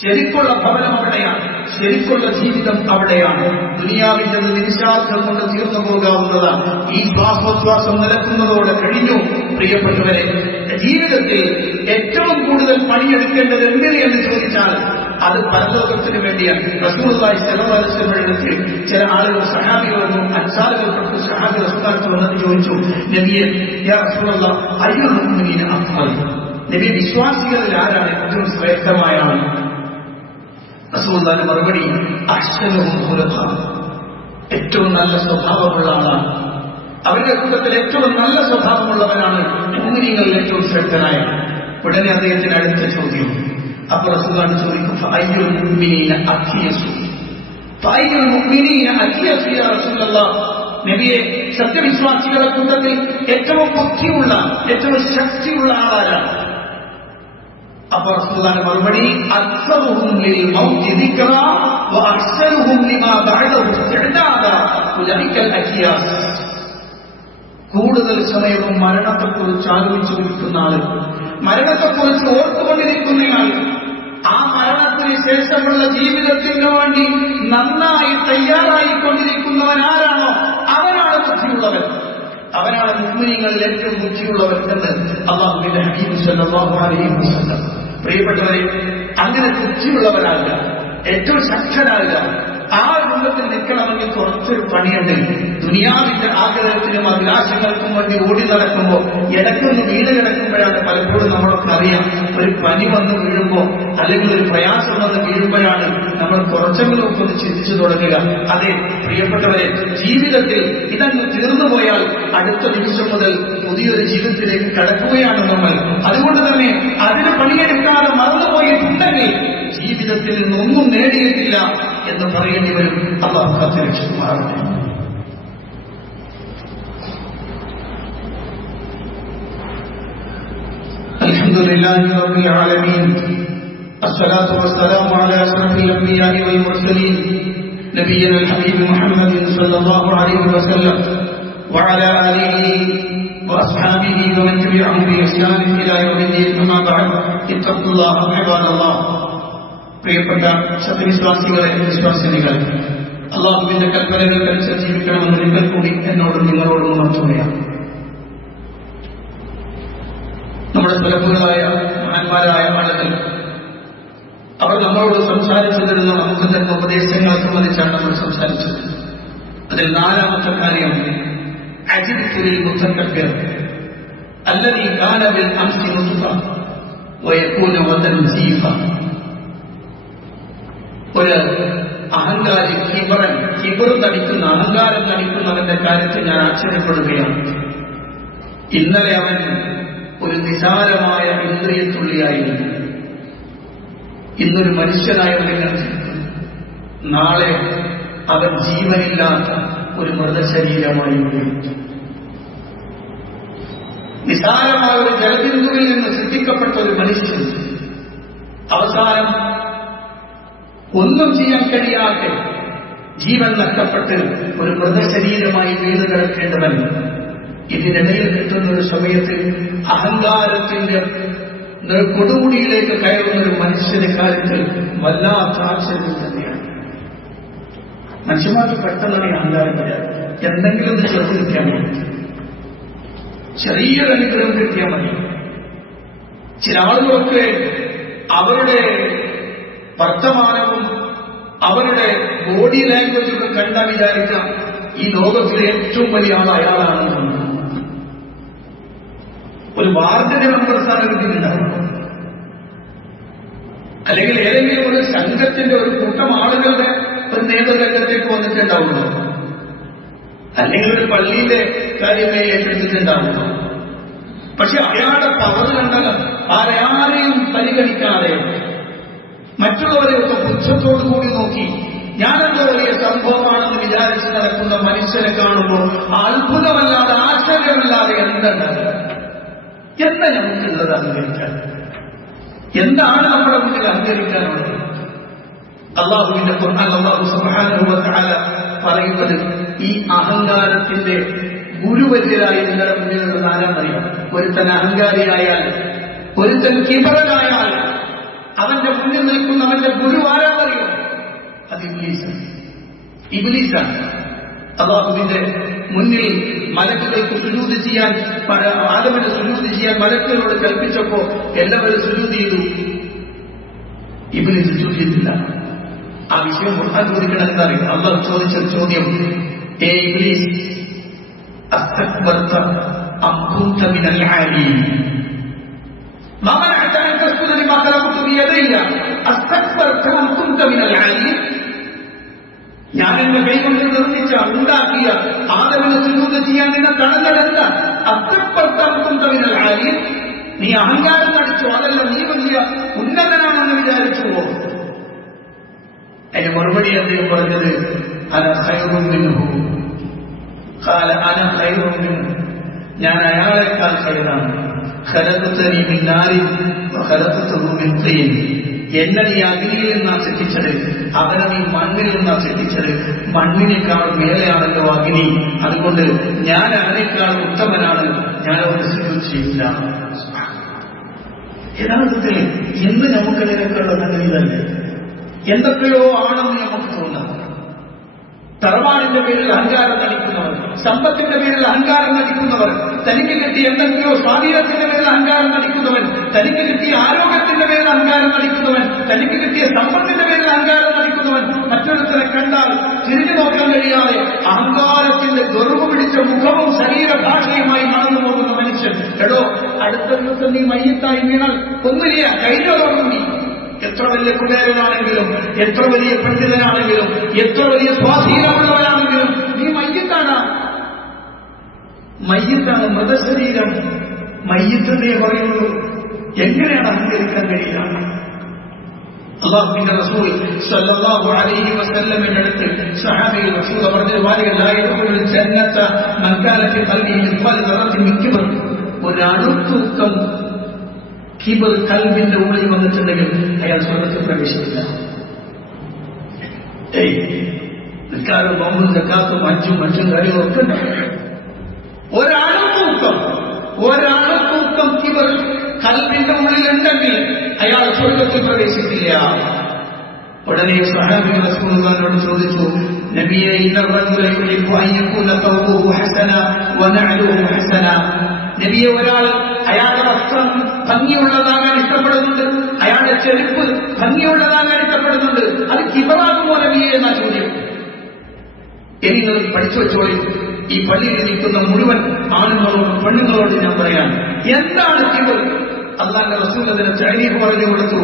ശരിക്കുള്ള ഭവനം അവിടെയാണ്, ശരിക്കുള്ള ജീവിതം അവിടെയാണ്. ദുനിയാവിന്റെ നിമിഷാർത്ഥം കൊണ്ട് തീർന്നു പോകാവുന്നതാണ്. ഈ ശ്വാസോച്ഛ്വാസം നിലക്കുന്നതോടെ കഴിഞ്ഞു. പ്രിയപ്പെട്ടവരെ, ജീവിതത്തിൽ ഏറ്റവും കൂടുതൽ പണിയെടുക്കേണ്ടത് എന്തിനെന്ന് ചോദിച്ചാൽ അത് പരലോകത്തിന് വേണ്ടിയാണ്. റസൂലുള്ളാഹി സ്വല്ലല്ലാഹു അലൈഹി വസല്ലം ചില ആളുകൾ സഹാബികളൊന്നും അൻസാറുകൾപ്പെട്ട സഹാബി റസൂലുള്ളാഹി വന്നിട്ട് ചോദിച്ചു, നബിയെ യാ റസൂലല്ലാഹ് അയ്യുൽ മുഅ്മിനീന അഫ്ളൽ, നബി വിശ്വാസികളിൽ ആരാണ് ഏറ്റവും ശ്രേഷ്ഠമായ ആൾ? റസൂലുള്ളാഹിന്റെ മറുപടി അഹ്സനുഹും ഖുലുഖാ, ഏറ്റവും നല്ല സ്വഭാവമുള്ള ആളാണ്. അവരുടെ കൂട്ടത്തിൽ ഏറ്റവും നല്ല സ്വഭാവമുള്ളവനാണ് മുഅ്മിനീങ്ങളിൽ ഏറ്റവും ശ്രേഷ്ഠനായ. ഉടനെ അദ്ദേഹത്തിന് അടുത്ത ചോദ്യം. അപ്പോൾ റസൂലുള്ളാഹി ചോദിക്കും ഫഅയ്യുൽ മുഅ്മിനീന അഖിയസു, ഫഅയ്യുൽ മുഅ്മിനീന അഖിയസു യാ റസൂലല്ലാഹ്, നബിയെ സത്യവിശ്വാസികളുടെ കൂട്ടത്തിൽ ഏറ്റവും ബുദ്ധിയുള്ള ഏറ്റവും ശക്തിയുള്ള ആളാരാണ്? അപ്പോൾ റസൂലുള്ളാഹിന്റെ മറുപടി അക്സറുഹും ലിൽ മൗതി ദിക്റാ വ അക്സറുഹും ലിമാ ബഅദഹു ഇസ്തിഅദാദാ ഉലൈകൽ അഖിയാസ്. കൂടുതൽ സമയവും മരണത്തെക്കുറിച്ച് ആലോചിച്ചുകൊണ്ടിരിക്കുന്ന ആളുകൾ, മരണത്തെക്കുറിച്ച് ഓർത്തുകൊണ്ടിരിക്കുന്ന ആളുകൾ, ആ മരണത്തിന് ശേഷമുള്ള ജീവിതത്തിന് വേണ്ടി നന്നായി തയ്യാറായിക്കൊണ്ടിരിക്കുന്നവൻ ആരാണോ അവനാണ് ബുദ്ധിയുള്ളവൻ, അവനാണ് മുഅ്മിനീങ്ങളിൽ ഏറ്റവും ബുദ്ധിയുള്ളവൻ എന്ന് അല്ലാഹുവിന്റെ ഹബീബ് സല്ലല്ലാഹു അലൈഹി വസല്ലം. പ്രിയപ്പെട്ടവരെ, അങ്ങനെ ബുദ്ധിയുള്ളവരാകുക, ഏറ്റവും ശക്തരാകുക, ആ രൂപത്തിൽ നിൽക്കണമെങ്കിൽ കുറച്ചൊരു പണിയുണ്ട്. ദുനിയാവിന്റെ ആഗ്രഹത്തിനും അഭിലാഷങ്ങൾക്കും വേണ്ടി ഓടി നടക്കുമ്പോൾ ഇടയ്ക്കൊന്ന് വീട് കിടക്കുമ്പോഴാണ് പലപ്പോഴും നമ്മളൊക്കെ അറിയാം, ഒരു പനി വന്ന് വീഴുമ്പോൾ അല്ലെങ്കിൽ ഒരു പ്രയാസം വന്ന് വീഴുമ്പോഴാണ് നമ്മൾ കുറച്ചെങ്കിലും ഒക്കെ ഒന്ന് ചിന്തിച്ചു തുടങ്ങുക. അതെ പ്രിയപ്പെട്ടവരെ, ജീവിതത്തിൽ ഇതങ്ങ് തീർന്നുപോയാൽ അടുത്ത നിമിഷം മുതൽ പുതിയൊരു ജീവിതത്തിലേക്ക് കടക്കുകയാണ് നമ്മൾ. അതുകൊണ്ട് തന്നെ അതിന് പണിയെടുക്കാതെ മറന്നുപോയിട്ടുണ്ടെങ്കിൽ ജീവിതത്തിൽ നിന്നൊന്നും നേടിയിട്ടില്ല എന്ന് പറയേണ്ടി വരും. അല്ലാഹു കാത്തുരക്ഷിക്കുമാറാകട്ടെ. അൽഹംദുലില്ലാഹി റബ്ബിൽ ആലമീൻ, അസ്സലാത്തു വസ്സലാമു അലാ അഷ്റഫിൽ അംബിയാഇ വൽ മുർസലീൻ നബിയ്യിൽ ഹബീബ് മുഹമ്മദ് സല്ലല്ലാഹു അലൈഹി വസല്ലം വഅലാ ആലിഹി വഅസ്ഹാബിഹി വമൻ തബിഅഹും ബിഇഹ്സാൻ ഇലാ യൗമിദ്ദീൻ. അമ്മാ ബഅദ്, ഇത്തഖുല്ലാഹ ഇബാദല്ലാഹ്. പ്രിയപ്പെട്ട സത്യവിശ്വാസികളെ, വിശ്വാസിനികളെ, അല്ലാഹുവിന്റെ കൽപ്പനകൾക്കനുസരിച്ച് ജീവിക്കണമെന്ന് ഒരിക്കൽ കൂടി എന്നോടും നിങ്ങളോടും ഉണർത്തുകയാണ്. നമ്മുടെ സലഫുകളായ മഹാന്മാരായ ആളുകൾ അവർ നമ്മളോട് സംസാരിച്ചു തരുന്ന നമുക്ക് തരുന്ന ഉപദേശങ്ങളെ സംബന്ധിച്ചാണ് നമ്മൾ സംസാരിച്ചത്. അതിൽ 4-ാമത്തെ കാര്യം അജിബ്തു ലിൽ മുതക്കബ്ബിർ അല്ലദീ കാന ബിൽ അംസി നുത്ഫ വയകൂന ഗദൻ സീഫ. ഒരു അഹങ്കാരി, കിബർ നടിക്കുന്ന, അഹങ്കാരം നടിക്കുന്നവന്റെ കാര്യത്തിൽ ഞാൻ ആശ്ചര്യപ്പെടുകയാണ്. ഇന്നലെ അവൻ ഒരു നിസാരമായ ഇന്ദ്രിയത്തുള്ളിയായിരുന്നു, ഇന്നൊരു മനുഷ്യനായവനെ കണ്ടിരിക്കുന്നു. നാളെ അവൻ ജീവനില്ലാത്ത ഒരു മൃതശരീരമായി ഉപയോഗിക്കും. നിസാരമായ ഒരു ജലബിന്ദുവിൽ നിന്ന് സൃഷ്ടിക്കപ്പെട്ട ഒരു മനുഷ്യൻ അവസാനം ഒന്നും ചെയ്യാൻ കഴിയാതെ ജീവൻ നഷ്ടപ്പെട്ട് ഒരു മൃതശരീരമായി വീണ് കിടക്കേണ്ടവൻ ഇതിനിടയിൽ കിട്ടുന്ന ഒരു സമയത്ത് അഹങ്കാരത്തിന്റെ കൊടുമുടിയിലേക്ക് കയറുന്ന ഒരു മനുഷ്യന്റെ കാര്യത്തിൽ വല്ലാത്ത ആശ്ചര്യം തന്നെയാണ്. മനുഷ്യന്മാർക്ക് പെട്ടെന്നാണ് ഈ അഹങ്കാരം വരാം. എന്തെങ്കിലും ഒന്ന് ചെറുത് കിട്ടിയാൽ മതി, ചെറിയൊരു അനുഗ്രഹം കിട്ടിയാൽ മതി. ചില ആളുകളൊക്കെ അവരുടെ വർത്തമാനവും അവരുടെ ബോഡി ലാംഗ്വേജൊക്കെ കണ്ടാൽ വിചാരിക്കാം ഈ ലോകത്തിലെ ഏറ്റവും വലിയ ആൾ അയാളാണെന്ന് ഒരു വാർഡിന്റെ മെമ്പർ സ്ഥാനം കിട്ടിയിട്ടുണ്ടാവും, അല്ലെങ്കിൽ ഏതെങ്കിലും ഒരു സംഘത്തിന്റെ ഒരു കൂട്ടം ആളുകളുടെ ഒരു നേതൃരംഗത്തേക്ക് വന്നിട്ടുണ്ടാവുള്ളൂ, അല്ലെങ്കിൽ ഒരു പള്ളിയിലെ കാര്യമേ ഏറ്റെടുത്തിട്ടുണ്ടാവുള്ളൂ. പക്ഷെ അയാളുടെ പവർ കണ്ടാൽ ആരെയും പരിഗണിക്കാതെ മറ്റുള്ളവരെയൊക്കെ പുച്ഛത്തോടുകൂടി നോക്കി ഞാനെന്തോ വലിയ സംഭവമാണെന്ന് വിചാരിച്ച് നടക്കുന്ന മനുഷ്യരെ കാണുമ്പോൾ അത്ഭുതമല്ലാതെ ആശ്ചര്യമല്ലാതെ എന്തുണ്ടാകുക? എന്താ നമുക്കുള്ളത് അംഗീകരിക്കാൻ? എന്താണ് നമ്മുടെ മുന്നിൽ അംഗീകരിക്കാനുള്ളത്? അള്ളാഹുവിന്റെ ഖുർആൻ അല്ലാഹു സുബ്ഹാനഹു വ തആല പറയുന്നത് ഈ അഹങ്കാരത്തിന്റെ ഗുരുവര്യരായി നിങ്ങളുടെ മുന്നിലുള്ള ആരാന്നറിയാം? ഒരുത്തൻ അഹങ്കാരിയായാൽ, ഒരുത്തൻ കിബറനായാൽ അവന്റെ മുന്നിൽ നിൽക്കുന്നവന്റെ ഗുരു ആരാന്നറിയോ? അത് ഇബ്ലീസാണ്. അല്ലാഹുവിന്റെ മുന്നിൽ മലക്കുകൾക്ക് സുജൂദ് ചെയ്യാൻ, ആദമിന് സുജൂദ് ചെയ്യാൻ മലക്കുകളോട് കൽപ്പിച്ചപ്പോ എല്ലാവരും സുജൂദ് ചെയ്തു, ഇബ്ലീസ് സുജൂദ് ചെയ്തില്ല. ആ വിഷയം ഖുർആൻ ചോദിക്കണം എന്നറിയും. അല്ലാഹു ചോദിച്ച ചോദ്യം, ഏ ഇബ്ലീസ് അസ്തക്ബർത അം കുൻത മിനൽ ആലീൻ മാ മനഅക അൻ തസ്ജുദ ലിമാ ഖലഖതു ബിയദയ്യ അസ്തക്ബർത അം കുൻത മിനൽ ആലീൻ? ഞാൻ എന്റെ കൈകൊണ്ട് നിർമ്മിച്ച ഉണ്ടാക്കിയ ആദമിനെ സുജൂദ് ചെയ്യാൻ നിന്നെ തടഞ്ഞതെന്താ? അസ്തക്ബർത അം കുൻത മിനൽ ആലീൻ? നീ അഹങ്കാരം നടിച്ചോ? അതല്ല, നീ വലിയ ഉന്നതനാണെന്ന് വിചാരിച്ചുവോ? അതിന് മറുപടി അദ്ദേഹം പറഞ്ഞത്, അന ഖൈറുൻ മിൻഹു ഖാല അന ഖൈറുൻ മിൻഹു, ഞാൻ അയാളെക്കാൾ ഖൈറാണ്. ഖലഖതനി മിൻ നാരിൻ വഖലഖതഹു മിൻ തീൻ, എന്നെ നീ അഗ്നിയിൽ നിന്നാണ് സൃഷ്ടിച്ചത്, അവനെ നീ മണ്ണിൽ നിന്നാണ് സൃഷ്ടിച്ചത്. മണ്ണിനേക്കാൾ മേലെയാണല്ലോ അഗ്നി, അതുകൊണ്ട് ഞാൻ അവനേക്കാൾ ഉത്തമനാണ്, ഞാൻ അവനെ സുജൂദ് ചെയ്യില്ല. യഥാർത്ഥത്തിൽ എന്ന് നമുക്കതിനേക്കാളുള്ള നന്ദിതല്ലേ? എന്തൊക്കെയോ ആണെന്ന് നമുക്ക് തോന്നാം. തറവാടിന്റെ പേരിൽ അഹങ്കാരം നടിക്കുന്നവർ, സമ്പത്തിന്റെ പേരിൽ അഹങ്കാരം നടിക്കുന്നവർ, തനിക്ക് കിട്ടിയ എന്തെങ്കിലോ സ്വാധീനത്തിന്റെ പേരിൽ അഹങ്കാരം നടിക്കുന്നവൻ, തനിക്ക് കിട്ടിയ ആരോഗ്യത്തിന്റെ പേരിൽ അഹങ്കാരം നടിക്കുന്നവൻ, തനിക്ക് കിട്ടിയ സമ്പത്തിന്റെ പേരിൽ അഹങ്കാരം നടിക്കുന്നവൻ, മറ്റൊരുത്തരെ കണ്ടാൽ തിരിഞ്ഞു നോക്കാൻ കഴിയാതെ അഹങ്കാരത്തിന്റെ ഗർവ് പിടിച്ച മുഖവും ശരീരഭാഷയുമായി നടന്നു പോകുന്ന മനുഷ്യൻ. എടോ, അടുത്ത ദിവസം നീ മയ്യത്തായി വീണാൽ ഒന്നുമില്ല, കഴിഞ്ഞതോടുകൂടി എത്ര വലിയ കുബേരനാണെങ്കിലും, എത്ര വലിയ പണ്ഡിതനാണെങ്കിലും, എത്ര വലിയ സ്വാധീനമുള്ളവനാണെങ്കിലും നീ മയ്യത്താണ്. മയ്യത്താണ്, മൃതശരീരം. മയ്യത്തേ പറയുള്ളൂ. എങ്ങനെയാണ് അംഗീകരിക്കാൻ കഴിയുക? അല്ലാഹുവിന്റെ റസൂൽ സ്വല്ലല്ലാഹു അലൈഹി വസല്ലമിന്റെ അടുത്ത് സഹാബി റസൂൽ പറഞ്ഞു, ലാ യദ്ഖുലുൽ ജന്നത മൻ കാന ഫീ ഖൽബിഹി മിസ്ഖാൽ ദററത്തിൻ മിൻ കിബ്ർ, ഒരു അണുത്തൂക്കം കിബർ കൽബിന്റെ ഉള്ളിൽ വന്നിട്ടുണ്ടെങ്കിൽ അയാൾ സ്വർഗത്തിൽ പ്രവേശിക്കില്ല. നിൽക്കാരും നോമ്പും സക്കാത്തും മറ്റും കാര്യങ്ങളും ഒക്കെ ഒരാളുത്തൂക്കം കിബർ കൽബിന്റെ ഉള്ളിലുണ്ടെങ്കിൽ അയാൾ സ്വർഗത്തിൽ പ്രവേശിക്കില്ല. ഉടനെ സ്വഹാബി റസൂലുള്ളാഹിയോട് ചോദിച്ചു, നബിയേ, ഇന്ന റജുല യുഹിബ്ബു അൻ യകൂന ഖൗലുഹു ഹസന വനഅലുഹു ഹസന. നബിയെ, ഒരാൾ അയാളുടെ വസ്ത്രം ഭംഗിയുള്ളതാകാൻ ഇഷ്ടപ്പെടുന്നുണ്ട്, അയാളുടെ ചെരുപ്പ് ഭംഗിയുള്ളതാകാൻ ഇഷ്ടപ്പെടുന്നുണ്ട്, അത് കിബറാകുമോ നബിയെ എന്നാ ചോദ്യം. ഇനി നിങ്ങൾ പഠിച്ചു വെച്ചോളി, ഈ പള്ളിയിൽ നിൽക്കുന്ന മുഴുവൻ ആണുങ്ങളോടും പെണ്ണുങ്ങളോടും ഞാൻ പറയാം, എന്താണ് കിബർ? അല്ലാഹുവിന്റെ റസൂൽ അതിനെ തഅരീഫ് പറഞ്ഞു കൊടുത്തു.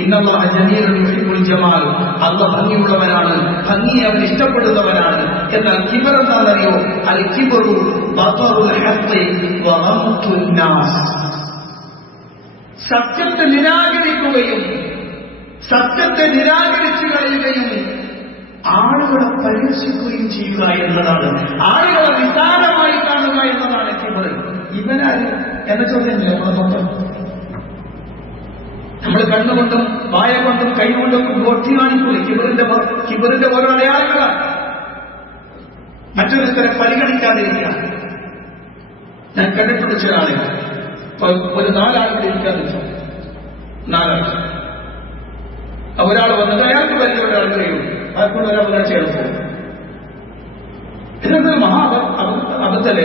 ഇന്നല്ലാഹ ജമീലുൻ യുഹിബ്ബുൽ ജമാൽ, അല്ലാഹു ഭംഗിയുള്ളവനാണ്, ഭംഗിയെ അവൻ ഇഷ്ടപ്പെടുന്നവനാണ്. എന്നാൽ കിബർ എന്താണെന്നറിയോ? അൽ കിബ്റു ബതറുൽ ഹഖ് വ ഗംതുൻ നാസ്, സത്യത്തെ നിരാകരിക്കുകയും സത്യത്തെ നിരാകരിച്ചു കളയുകയും ആളുകളെ പരിഹസിക്കുകയും ചെയ്യുക എന്നതാണ്, ആളുകളെ നിസാരമായി കാണുക എന്നതാണ് കിബർ. ഇവനാര് എന്ന ചോദ്യമില്ല. നമ്മൾ കണ്ണുകൊണ്ടും വായ കൊണ്ടും കൈകൊണ്ടും ഗോട്ടി കാണിക്കൂല. കിബറിന്റെ ഓരോ അടയാളങ്ങളാണ്. മറ്റൊരുത്തരെ പരിഗണിക്കാതിരിക്കുക. ഞാൻ കണ്ടിട്ടുള്ള ചില ആളുകൾ ഒരു 4 ആളുകൾ ഇരിക്കാൻ വെച്ചു. 4 ആൾ ഒരാൾ വന്നിട്ട് അയാൾക്ക് പരിചയം ഒരാൾ കഴിയും, അയാൾക്കൊണ്ട് ഒരാൾ ചേർത്ത്. ഇതൊക്കെ മഹാ അബദ്ധല്ലേ?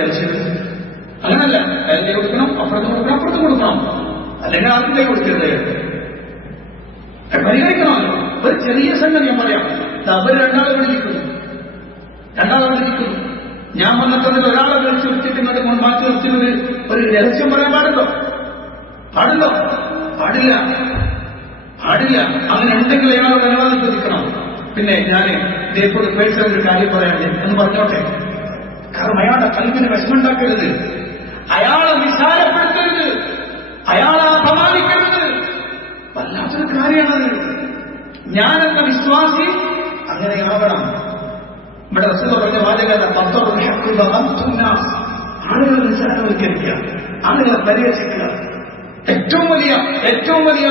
അങ്ങനല്ല, അയാൾ കൈ കൊടുക്കണം, അപ്പുറത്തും കൊടുക്കണം, അല്ലെങ്കിൽ ആർക്കും കൈ കൊടുക്കരുത്. പരിഗണിക്കണമല്ലോ. ഒരു ചെറിയ സംഗതി ഞാൻ പറയാം. അവർ രണ്ടാളെ വിളിക്കുന്നു. ഞാൻ വന്നിട്ട് അതിൽ ഒരാളെ വിളിച്ച് നിർത്തിയിട്ട് ഇങ്ങോട്ട് മാറ്റി നിർത്തിയത് ഒരു രഹസ്യം പറയാൻ പാടില്ല. അങ്ങനെ ഉണ്ടെങ്കിൽ അയാളോട് അനുവാദം ചോദിക്കണം. പിന്നെ ഞാൻ ഇതേപോലെ പേഴ്സണൽ ഒരു കാര്യം പറയാണ്ട് എന്ന് പറഞ്ഞോട്ടെ. കാരണം അയാളുടെ കൽവിന് വിഷമുണ്ടാക്കരുത്, അയാളെ നിസാരപ്പെടുത്തരുത്, അയാളെ അപമാനിക്കരുത്. വല്ലാത്തൊരു കാര്യമാണത്. ഞാനെന്ന വിശ്വാസി അങ്ങനെയാവണം. ഇവിടെ റസൂൽ പറഞ്ഞ വാചകത ആളുകളെ നിസാരവൽക്കരിക്കുക, ആളുകളെ പരിഹസിക്കുക. ഏറ്റവും വലിയ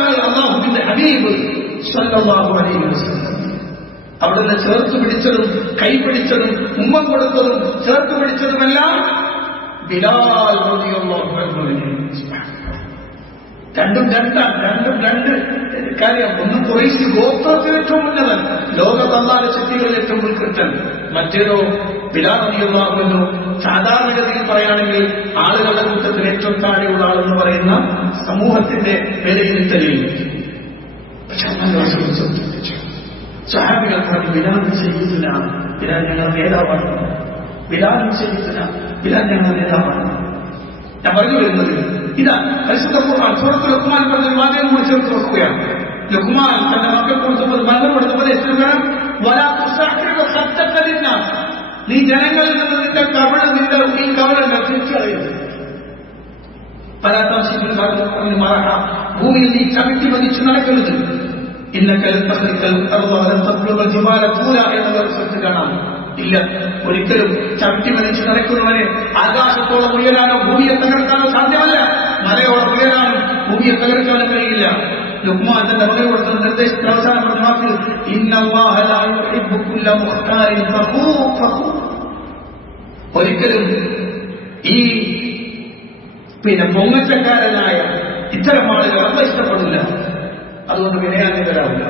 ആൾ അല്ലാഹുവിന്റെ ഹബീബ് സ്വല്ലല്ലാഹു അലൈഹി വസല്ലം. അവിടുന്ന് ചേർത്ത് പിടിച്ചതും കൈപിടിച്ചതും ഉമ്മം കൊടുത്തതും ചേർത്ത് പിടിച്ചതുമെല്ലാം ബിലാൽ റളിയല്ലാഹു അൻഹു. രണ്ടും രണ്ട് കാര്യം. ഒന്ന് ഖുറൈശ് ഗോത്രത്തിൽ ഏറ്റവും ഉന്നതൻ, ലോകത്ത് അല്ലാഹുവിന്റെ ശക്തികളിൽ ഏറ്റവും ഉത്കൃഷ്ടൻ. മറ്റേതോ ബിലാൽ റളിയല്ലാഹു അൻഹു സാധാരണഗതിയിൽ പറയുകയാണെങ്കിൽ ആളുകളുടെ കൂട്ടത്തിൽ ഏറ്റവും താഴെയുള്ള ആളെന്ന് പറയുന്ന സമൂഹത്തിന്റെ വിലയിരുത്തലിൽ. പക്ഷെ സഹാബികൾ പറഞ്ഞു ബിലാൽ സയ്യിദുനാ, ബിലാൽ ഞങ്ങളുടെ നേതാവാണ്, ബിലാൽ സയ്യിദുനാ, ബിലാൽ ഞങ്ങളുടെ നേതാവാണ്. ഞാൻ പറഞ്ഞു വരുന്നത് ഇതാ പരിശുദ്ധ ഖുർആൻ സൂറത്തുൽ ലുഖ്മാൻ പറഞ്ഞ വാചകം കൂടി ചേർത്ത് നോക്കുകയാണ്. ലുഖ്മാൻ തന്റെ മക്കൾ കൊടുത്തപ്പോൾ മകൻ കൊടുത്തപ്പോൾ എത്രയാണ് നീ ജനങ്ങളിൽ നിന്ന് നിന്റെ കവള നിന്റെ ഈ കവളങ്ങൾ തിരിച്ചറിയുന്നത്. ഭൂമിയിൽ നീ ചവിട്ടി മതിച്ച് നടക്കരുത്. കാണാം. ഇല്ല, ഒരിക്കലും ചവിട്ടി മതിച്ച് നടക്കുന്നവന് ആകാശത്തോളം ഉയരാനോ ഭൂമിയെ തകർക്കാനോ സാധ്യമല്ല. മലയോളം ഉയരാനും ഭൂമിയെ തകർക്കാനും കഴിയില്ല. ലുഖ്മാൻ തന്റെ മകൻ കൊടുക്കുന്ന നിർദ്ദേശത്തിന് അവസാനം പറഞ്ഞ വാക്ക് ഒരിക്കലും ഈ പൊങ്ങച്ചക്കാരനായ ഇത്തരം ആളുകൾ അല്ല ഇഷ്ടപ്പെടില്ല. അതുകൊണ്ട് വിനയാന്യതരാവില്ല.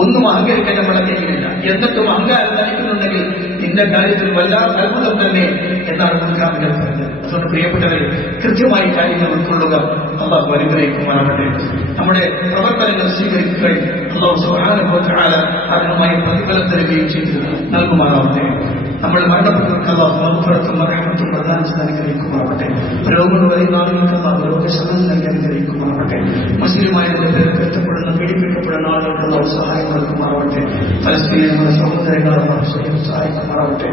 ഒന്നും അഹങ്കരിക്കാൻ നമ്മളെ കഴിയുന്നില്ല. എന്നിട്ടും അഹങ്കാരം നയിക്കുന്നുണ്ടെങ്കിൽ നിന്റെ കാര്യത്തിൽ വല്ലാത്ത അത്ഭുതം തന്നെ എന്നാണ് മുൻഗാമികൾ പറഞ്ഞത്. അതുകൊണ്ട് പ്രിയപ്പെട്ടവരെ കൃത്യമായി കാര്യങ്ങൾ ഉൾക്കൊള്ളുക. അല്ലാഹു അനുഗ്രഹിക്കുമാറാകട്ടെ. നമ്മുടെ പ്രവർത്തനങ്ങൾ സ്വീകരിക്കുകയും അല്ലാഹു സുബ്ഹാനഹു വ തആല അതിനുമായി പ്രതിഫലം തരുകയും ചെയ്ത് നൽകുമാറാവട്ടെ. നമ്മൾ മരണപ്പെട്ടവർക്ക് അല്ലാഹു മഗ്ഫിറത്തും റഹ്മത്തും പ്രദാനം ചെയ്ത് അനുഗ്രഹിക്കുമാറാവട്ടെ. രോഗങ്ങൾ വരുന്ന ആളുകൾക്ക് അല്ലാഹു രോഗശമനം നൽകി അനുഗ്രഹിക്കുമാറാവട്ടെ. മുസ്ലിമായ പേര് കഷ്ടപ്പെടുന്ന പീഡിപ്പിക്കപ്പെടുന്ന ആളുകൾക്ക് അല്ലാഹു സഹായം നൽകുമാറാവട്ടെ. പലസ്തീനിലെ നമ്മുടെ സഹോദരങ്ങളെ അല്ലാഹു സഹായിക്കുമാറാവട്ടെ.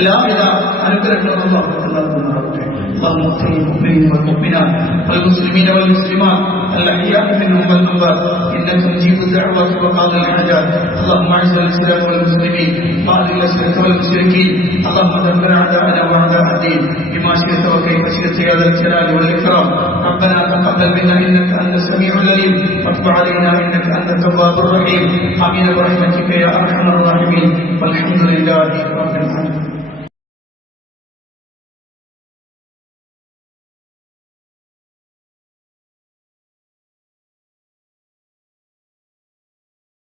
എല്ലാവിധ അനുഗ്രഹങ്ങളും അല്ലാഹു നൽകുമാറാവട്ടെ. اللهم اغفر للمؤمنين والمؤمنات والمسلمين والمسلمات الاحياء منهم والاموات انك مجيب الدعوات وقاضي الحاجات. اللهم اعز الاسلام والمسلمين واذل الشرك والمشركين. اللهم دمر اعداءنا واعداء الدين بما شئت وكيف شئت يا ذا الجلال والاكرام. ربنا تقبل منا انك انت السميع العليم وتب علينا انك انت التواب الرحيم. امين برحمتك يا ارحم الراحمين والحمد لله رب العالمين.